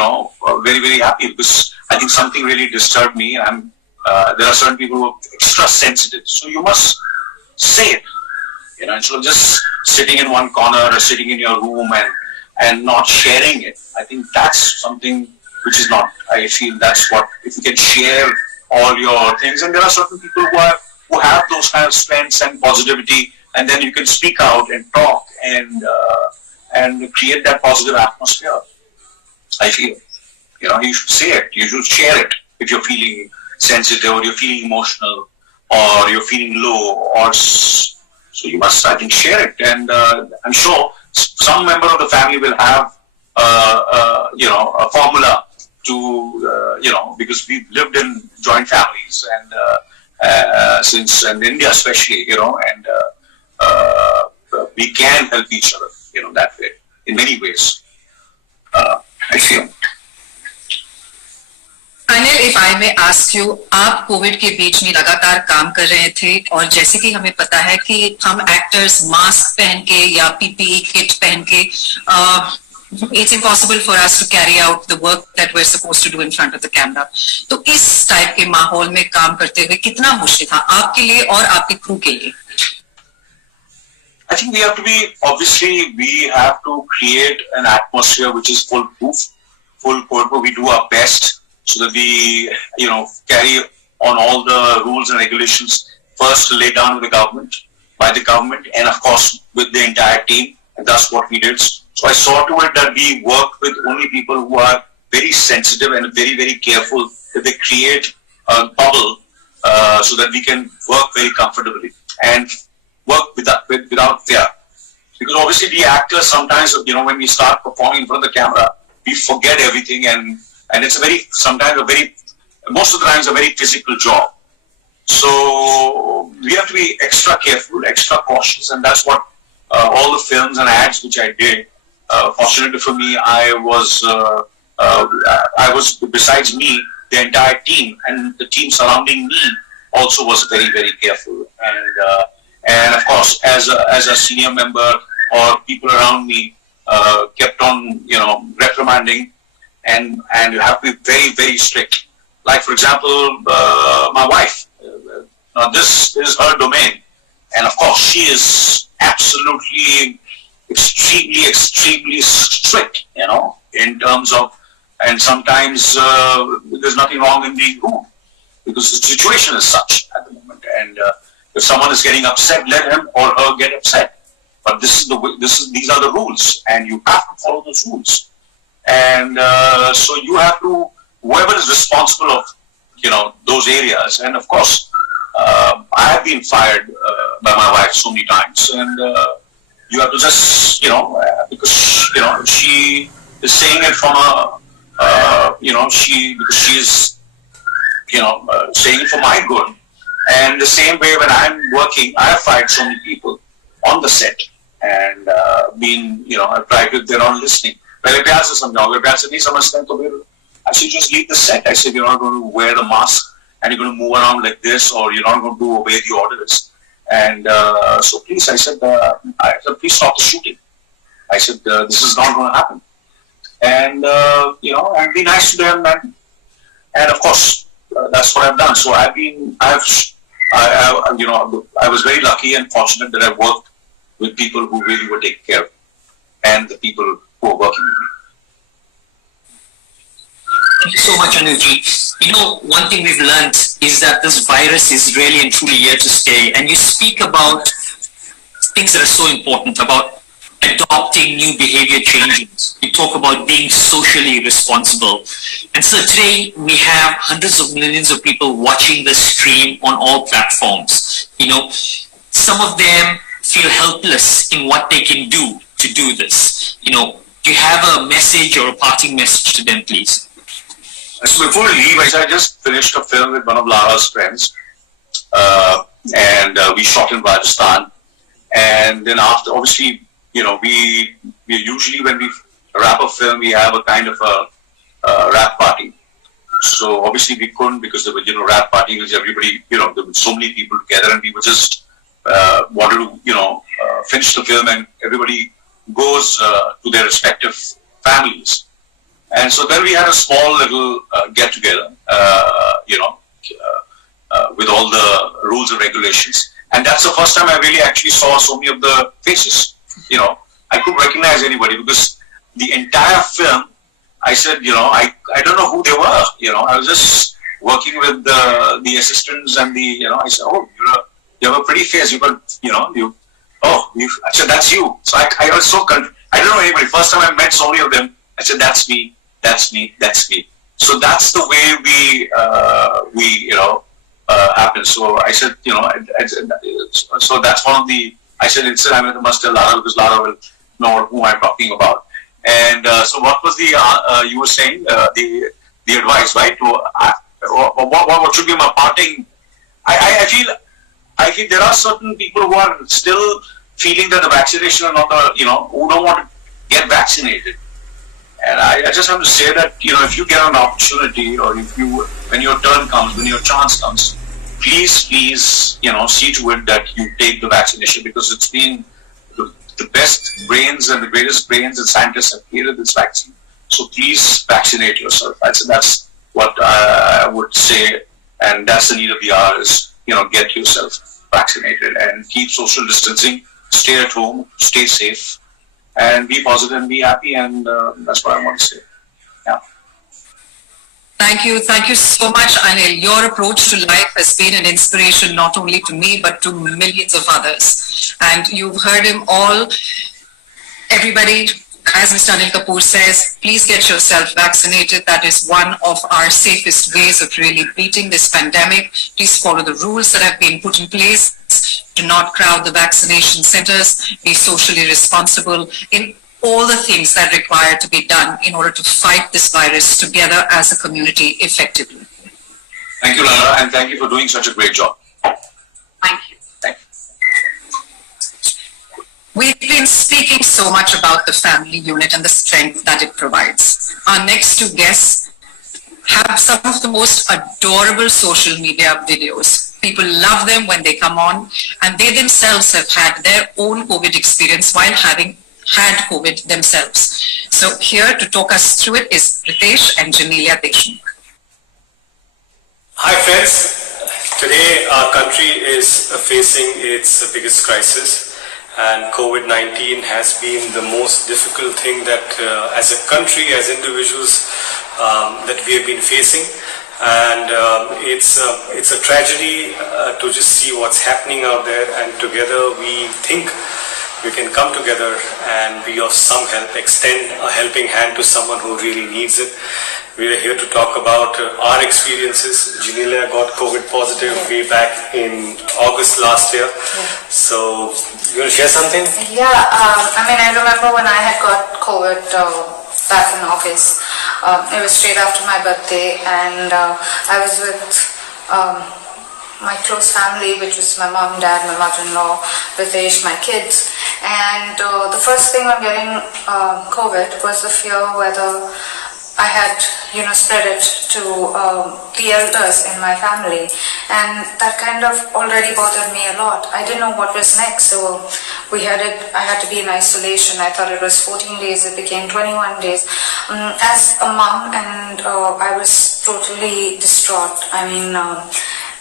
very, very happy, because I think something really disturbed me. There are certain people who are extra sensitive, so you must say it. Instead of just sitting in one corner or sitting in your room and not sharing it. I think that's something which is not. I feel that's what, if you can share all your things, and there are certain people who have those kind of strengths and positivity, and then you can speak out and talk and create that positive atmosphere. I feel, you should say it, you should share it if you're feeling sensitive or you're feeling emotional or you're feeling low, so you must, I think, share it. And I'm sure some member of the family will have a formula to because we've lived in joint families and since in India especially, and we can help each other, that way in many ways. I feel. Anil, if I may ask you, आप Covid के बीच में लगातार काम कर रहे थे और जैसे कि हमें पता है कि हम एक्टर्स मास्क पहन के या पीपीई किट पहन के it's impossible for us to carry out the work that we're supposed to do in front of the camera. तो इस टाइप के माहौल में काम करते हुए कितना मुश्किल था आपके लिए और आपके क्रू के लिए? I think we have to create an atmosphere which is foolproof. We do our best so that we, carry on all the rules and regulations first laid down by the government, and of course with the entire team. And that's what we did. So I saw to it that we work with only people who are very sensitive and very, very careful that they create a bubble so that we can work very comfortably and work without fear. Because obviously the actors sometimes, when we start performing in front of the camera, we forget everything, and it's most of the times a very physical job. So we have to be extra careful, extra cautious, and that's what all the films and ads which I did. Fortunately for me, I was besides me, the entire team and the team surrounding me also was very, very careful, and of course as a senior member or people around me kept on reprimanding, and you have to be very, very strict. Like for example, my wife. Now this is her domain, and of course she is absolutely extremely strict, in terms of, and sometimes there's nothing wrong in being rude because the situation is such at the moment, and if someone is getting upset, let him or her get upset. But these are the rules, and you have to follow those rules. And so you have to, whoever is responsible of those areas, and of course I have been fired by my wife so many times, and you have to just because she is saying it from because she is saying it for my good. And the same way when I'm working, I have fired so many people on the set, and I've tried to, they're not listening. पहले प्यार से समझाओ, अगर प्यार से नहीं समझते हैं तो फिर I should just leave the set. I said, you're not going to wear the mask and you're going to move around like this, or you're not going to obey the orders. And so please, I said, please stop the shooting. I said, this is not going to happen. And, and be nice to them. And of course, that's what I've done. So I was very lucky and fortunate that I worked with people who really were taking care of me and the people who are working with me. Thank you so much, Anilji. You know, one thing we've learned is that this virus is really and truly here to stay. And you speak about things that are so important, about adopting new behavior changes. You talk about being socially responsible. And so today we have hundreds of millions of people watching this stream on all platforms. You know, some of them feel helpless in what they can do to do this. You know, do you have a message or a parting message to them, please? So before I leave, I just finished a film with one of Lara's friends, and we shot in Rajasthan. And then after, obviously, you know, we usually when we wrap a film, we have a kind of a wrap party. So obviously we couldn't because there were, you know, wrap party was everybody, you know, there were so many people together, and we were just wanted to, you know, finish the film, and everybody goes to their respective families. And so then we had a small little get together, you know, with all the rules and regulations. And that's the first time I really actually saw so many of the faces. You know, I couldn't recognize anybody because the entire film, I said, you know, I don't know who they were. You know, I was just working with the assistants and the, you know, I said, oh, you have a pretty face. You got, you know, I said, that's you. So I was so confused. I don't know anybody. First time I met so many of them, I said, that's me. That's me, that's me. So that's the way we you know, happen. So I said, you know, so that's one of the, I said, instead I must tell Lara because Lara will know who I'm talking about. And so what was the, you were saying, the advice, right? What should be my parting? I feel there are certain people who are still feeling that the vaccination are not the, you know, who don't want to get vaccinated. And I just have to say that, you know, if you get an opportunity, or if you, when your turn comes, when your chance comes, please, you know, see to it that you take the vaccination, because it's been the best brains and the greatest brains and scientists have created this vaccine. So please vaccinate yourself. That's what I would say, and that's the need of the hour is, you know, get yourself vaccinated and keep social distancing, stay at home, stay safe, and be positive and be happy, and that's what I want to say. Yeah. Thank you so much, Anil. Your approach to life has been an inspiration not only to me but to millions of others. And you've heard him all. Everybody, as Mr. Anil Kapoor says, please get yourself vaccinated. That is one of our safest ways of really beating this pandemic. Please follow the rules that have been put in place. Do not crowd the vaccination centers. Be socially responsible in all the things that are required to be done in order to fight this virus together as a community effectively. Thank you, Lara, and thank you for doing such a great job. Thank you. Thank you. We've been speaking so much about the family unit and the strength that it provides. Our next two guests have some of the most adorable social media videos. People love them when they come on, and they themselves have had their own COVID experience while having had COVID themselves. So here to talk us through it is Ritesh and Janelia Deshmukh. Hi friends, today our country is facing its biggest crisis, and COVID-19 has been the most difficult thing that as a country, as individuals, that we have been facing. And it's a tragedy to just see what's happening out there, and together we think we can come together and be of some help, extend a helping hand to someone who really needs it. We are here to talk about our experiences. Janelia got COVID positive way back in August last year. So, you want to share something? Yeah, I remember when I had got COVID back in August. It was straight after my birthday, and I was with my close family, which was my mom, dad, my mother-in-law, Ritesh, my kids. And the first thing on getting COVID was the fear whether I had, spread it to the elders in my family, and that kind of already bothered me a lot. I didn't know what was next, so I had to be in isolation. I thought it was 14 days, it became 21 days. As a mom, and I was was totally distraught. I mean,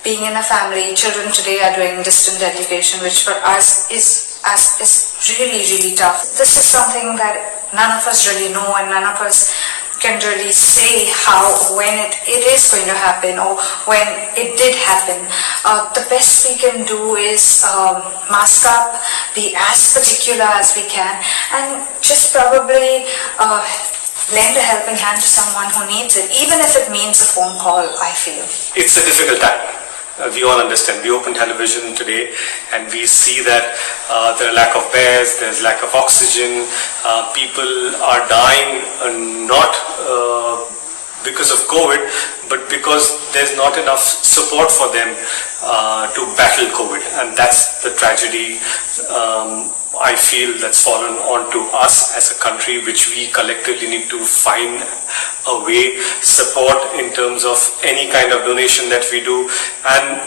being in a family, children today are doing distant education, which for us is really, really tough. This is something that none of us really know, and none of us can really say when it is going to happen or when it did happen. The best we can do is mask up, be as particular as we can, and just probably lend a helping hand to someone who needs it, even if it means a phone call, I feel. It's a difficult time. We all understand. We open television today and we see that there are lack of beds, there's lack of oxygen, people are dying not because of COVID, but because there's not enough support for them to battle COVID, and that's the tragedy I feel that's fallen onto us as a country, which we collectively need to find a way, support in terms of any kind of donation that we do, and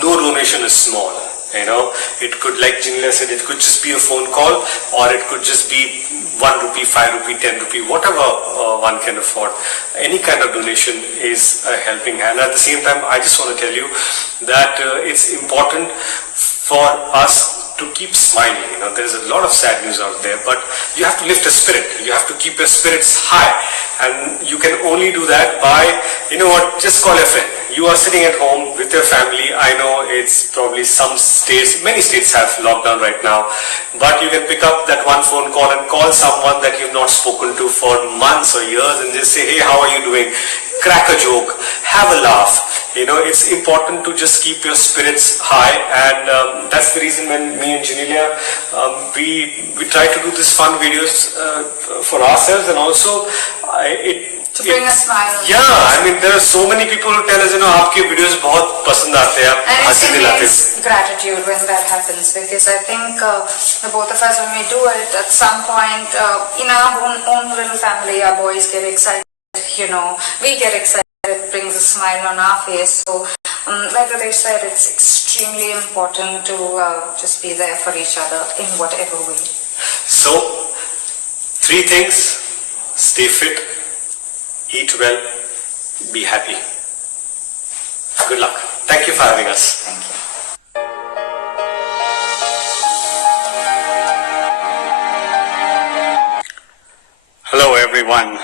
no donation is small. You know, it could, like Jinila said, it could just be a phone call, or it could just be 1 rupee, 5 rupee, 10 rupee, whatever one can afford. Any kind of donation is a helping hand. At the same time, I just want to tell you that it's important for us to keep smiling. You know, there's a lot of sad news out there, but you have to lift a spirit. You have to keep your spirits high, and you can only do that by, you know what, just call a friend. You are sitting at home with your family. I know it's probably some states, many states have lockdown right now, but you can pick up that one phone call and call someone that you've not spoken to for months or years and just say, hey, how are you doing? Crack a joke, have a laugh. You know, it's important to just keep your spirits high, and that's the reason when me and Janilia, we try to do these fun videos for ourselves, and also to bring a smile. Yeah, I mean, there are so many people who tell us, you know, आपके videos बहुत पसंद आते हैं, and हंसी दिलाते हैं. it's gratitude when that happens, because I think the both of us, when we do it, at some point in our own little family, our boys get excited, you know, we get excited. It brings a smile on our face. So, like they said, it's extremely important to just be there for each other in whatever way. So, 3 things: stay fit, eat well, be happy. Good luck. Thank you for having us. Thank you. Hello, everyone.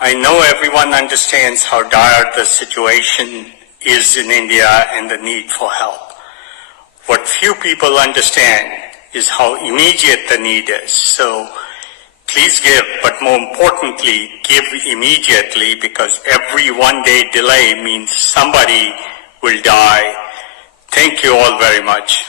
I know everyone understands how dire the situation is in India and the need for help. What few people understand is how immediate the need is. So please give, but more importantly, give immediately, because every 1-day delay means somebody will die. Thank you all very much.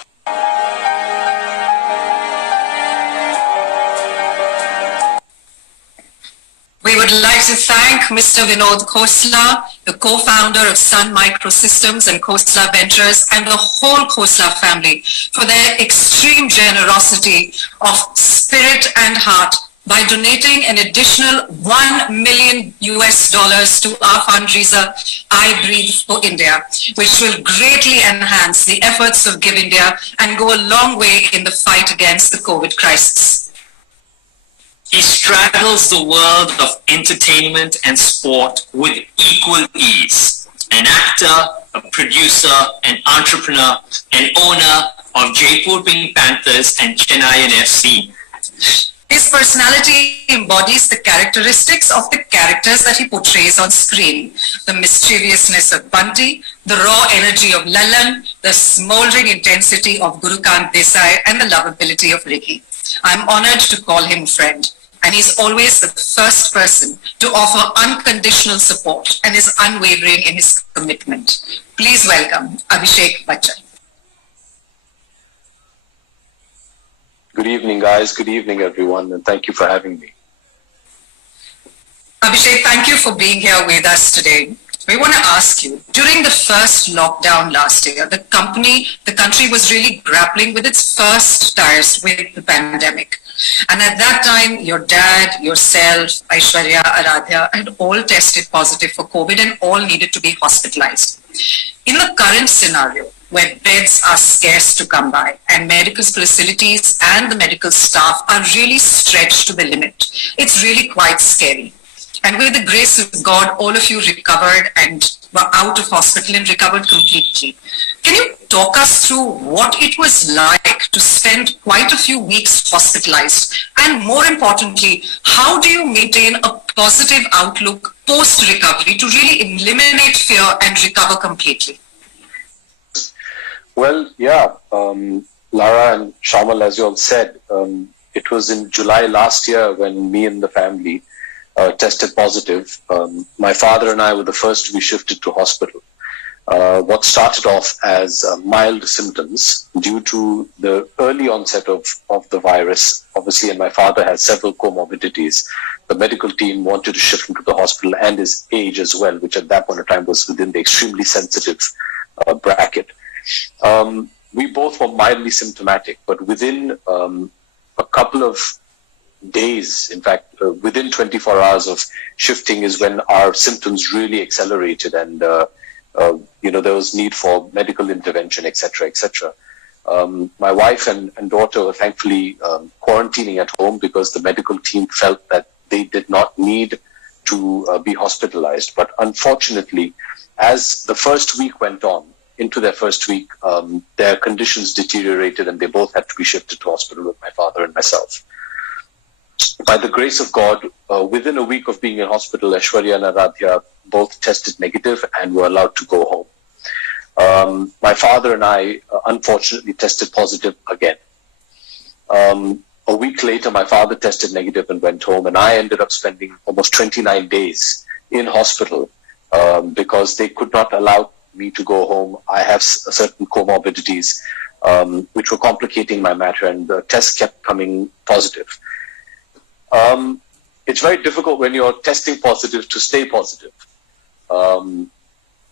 We would like to thank Mr. Vinod Khosla, the co-founder of Sun Microsystems and Khosla Ventures, and the whole Khosla family for their extreme generosity of spirit and heart by donating an additional $1 million to our fundraiser, I Breathe for India, which will greatly enhance the efforts of Give India and go a long way in the fight against the COVID crisis. He straddles the world of entertainment and sport with equal ease. An actor, a producer, an entrepreneur, an owner of Jaipur Pink Panthers and Chennai FC. His personality embodies the characteristics of the characters that he portrays on screen. The mischievousness of Bunty, the raw energy of Lalan, the smoldering intensity of Gurukant Desai, and the lovability of Ricky. I'm honored to call him friend. And he's always the first person to offer unconditional support and is unwavering in his commitment. Please welcome Abhishek Bachchan. Good evening, guys. Good evening, everyone, and thank you for having me. Abhishek, thank you for being here with us today. We want to ask you, during the first lockdown last year, the country was really grappling with its first tires with the pandemic. And at that time, your dad, yourself, Aishwarya, Aradhya had all tested positive for COVID and all needed to be hospitalized. In the current scenario, where beds are scarce to come by and medical facilities and the medical staff are really stretched to the limit, it's really quite scary. And with the grace of God, all of you recovered and were out of hospital and recovered completely. Can you talk us through what it was like to spend quite a few weeks hospitalized? And more importantly, how do you maintain a positive outlook post-recovery to really eliminate fear and recover completely? Well, yeah, Lara and Shayamal, as you all said, it was in July last year when me and the family tested positive. My father and I were the first to be shifted to hospital. What started off as mild symptoms due to the early onset of the virus, obviously, and my father has several comorbidities. The medical team wanted to shift him to the hospital and his age as well, which at that point of time was within the extremely sensitive bracket. We both were mildly symptomatic, but within a couple of days, in fact, within 24 hours of shifting is when our symptoms really accelerated and, there was need for medical intervention, etc., etc. My wife and daughter were thankfully quarantining at home because the medical team felt that they did not need to be hospitalized. But unfortunately, as the first week went on, into their first week, their conditions deteriorated and they both had to be shifted to hospital with my father and myself. By the grace of God, within a week of being in hospital, Aishwarya and Aradhya both tested negative and were allowed to go home. My father and I, unfortunately, tested positive again. A week later, my father tested negative and went home, and I ended up spending almost 29 days in hospital because they could not allow me to go home. I have certain comorbidities which were complicating my matter, and the tests kept coming positive. It's very difficult when you're testing positive to stay positive.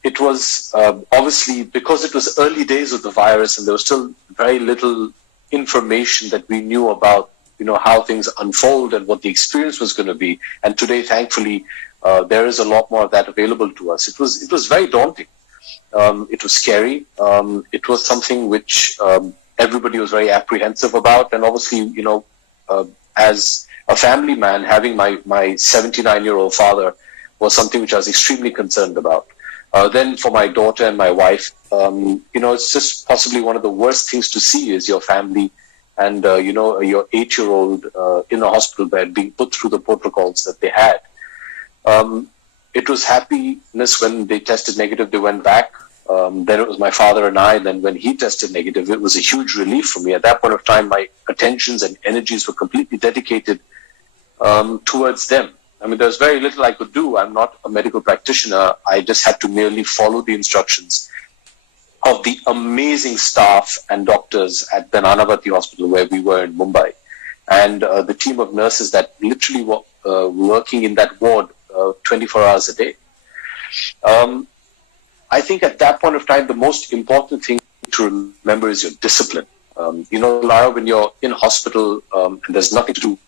It was obviously because it was early days of the virus and there was still very little information that we knew about, how things unfold and what the experience was going to be. And today, thankfully, there is a lot more of that available to us. It was very daunting. It was scary. It was something which everybody was very apprehensive about. And obviously, as a family man, having my 79-year-old father was something which I was extremely concerned about. Then for my daughter and my wife, it's just possibly one of the worst things to see is your family and, your 8-year-old in a hospital bed being put through the protocols that they had. It was happiness when they tested negative, they went back. Then it was my father and I. Then when he tested negative, it was a huge relief for me. At that point of time, my attentions and energies were completely dedicated towards them. I mean, there's very little I could do. I'm not a medical practitioner. I just had to merely follow the instructions of the amazing staff and doctors at the Nanavati Hospital where we were in Mumbai. And the team of nurses that literally were working in that ward 24 hours a day. I think at that point of time, the most important thing to remember is your discipline. Lara, when you're in hospital and there's nothing to do,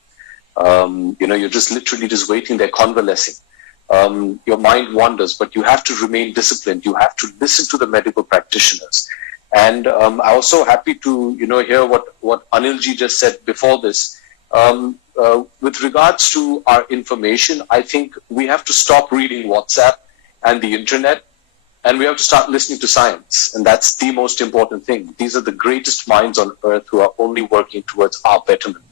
you're just literally just waiting there convalescing. Your mind wanders, but you have to remain disciplined. You have to listen to the medical practitioners. And I was so happy to, hear what Anilji just said before this. With regards to our information, I think we have to stop reading WhatsApp and the internet, and we have to start listening to science. And that's the most important thing. These are the greatest minds on earth who are only working towards our betterment.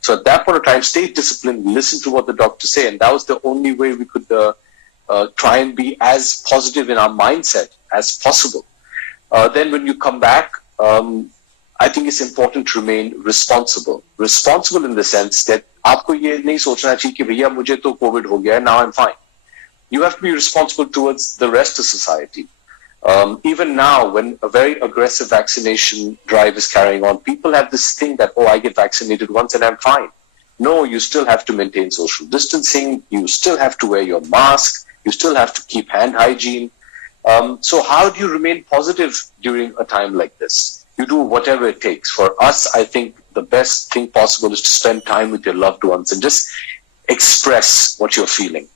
So at that point of time, stay disciplined, listen to what the doctors say. And that was the only way we could try and be as positive in our mindset as possible. Then when you come back, I think it's important to remain responsible. Responsible in the sense that aapko ye nahi sochna chahiye ki bhaiya mujhe to COVID ho gaya, now I'm fine. You have to be responsible towards the rest of society. Even now, when a very aggressive vaccination drive is carrying on, people have this thing that, I get vaccinated once and I'm fine. No, you still have to maintain social distancing. You still have to wear your mask. You still have to keep hand hygiene. So how do you remain positive during a time like this? You do whatever it takes. For us, I think the best thing possible is to spend time with your loved ones and just express what you're feeling.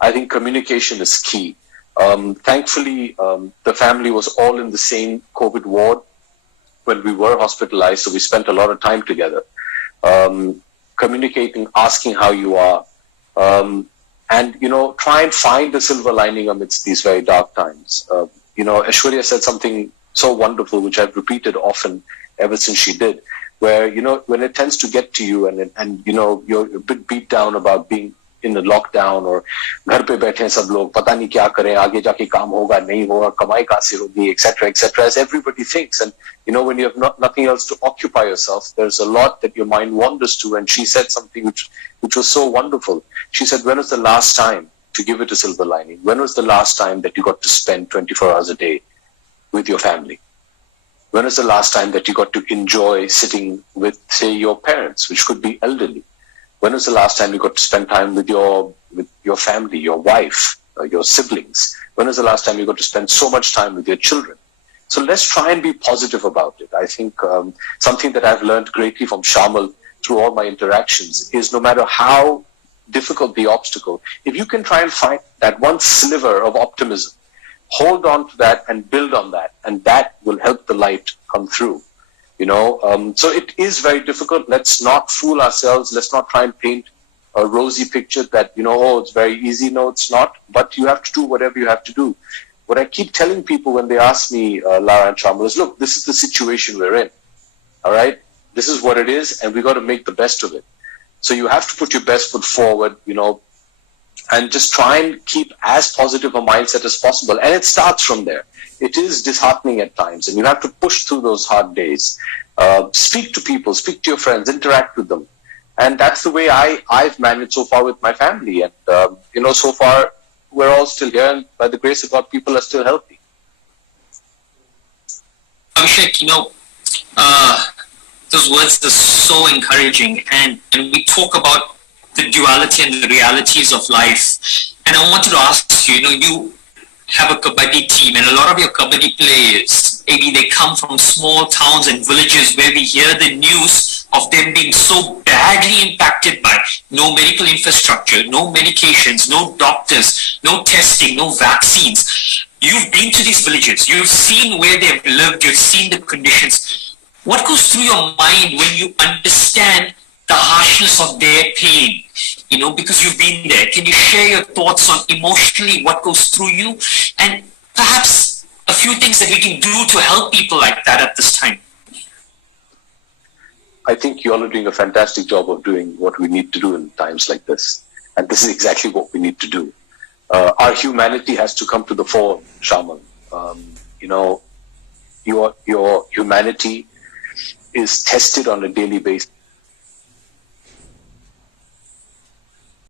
I think communication is key. Thankfully, the family was all in the same COVID ward when we were hospitalized, so we spent a lot of time together. Communicating, asking how you are. and, try and find the silver lining amidst these very dark times. Aishwarya said something so wonderful, which I've repeated often ever since she did, where, when it tends to get to you and you're a bit beat down about being in a lockdown or घर पे बैठे सब लोग पता नहीं क्या करें आगे जाके काम होगा नहीं होगा कमाई कहाँ से होगी etc as everybody thinks, and when you have nothing else to occupy yourself, there's a lot that your mind wanders to. And she said something which was so wonderful. She said, when was the last time, to give it a silver lining, when was the last time that you got to spend 24 hours a day with your family? When was the last time that you got to enjoy sitting with, say, your parents, which could be elderly? When was the last time you got to spend time with your family, your wife, your siblings? When was the last time you got to spend so much time with your children? So let's try and be positive about it. I think something that I've learned greatly from Shayamal through all my interactions is, no matter how difficult the obstacle, if you can try and find that one sliver of optimism, hold on to that and build on that, and that will help the light come through. So it is very difficult. Let's not fool ourselves. Let's not try and paint a rosy picture that, it's very easy. No, it's not. But you have to do whatever you have to do. What I keep telling people when they ask me, Lara and Shayamal, is, look, this is the situation we're in. All right? This is what it is, and we've got to make the best of it. So you have to put your best foot forward, and just try and keep as positive a mindset as possible. And it starts from there. It is disheartening at times, and you have to push through those hard days. Speak to people, speak to your friends, interact with them. And that's the way I've managed so far with my family. And, so far we're all still here, and by the grace of God, people are still healthy. Abhishek, those words are so encouraging, and we talk about the duality and the realities of life. And I wanted to ask you, you have a kabaddi team, and a lot of your kabaddi players, maybe they come from small towns and villages where we hear the news of them being so badly impacted by no medical infrastructure, no medications, no doctors, no testing, no vaccines. You've been to these villages, you've seen where they've lived, you've seen the conditions. What goes through your mind when you understand the harshness of their pain, because you've been there? Can you share your thoughts on emotionally what goes through you, and perhaps a few things that we can do to help people like that at this time? I think you all are doing a fantastic job of doing what we need to do in times like this. And this is exactly what we need to do. Our humanity has to come to the fore, Shayamal. Your humanity is tested on a daily basis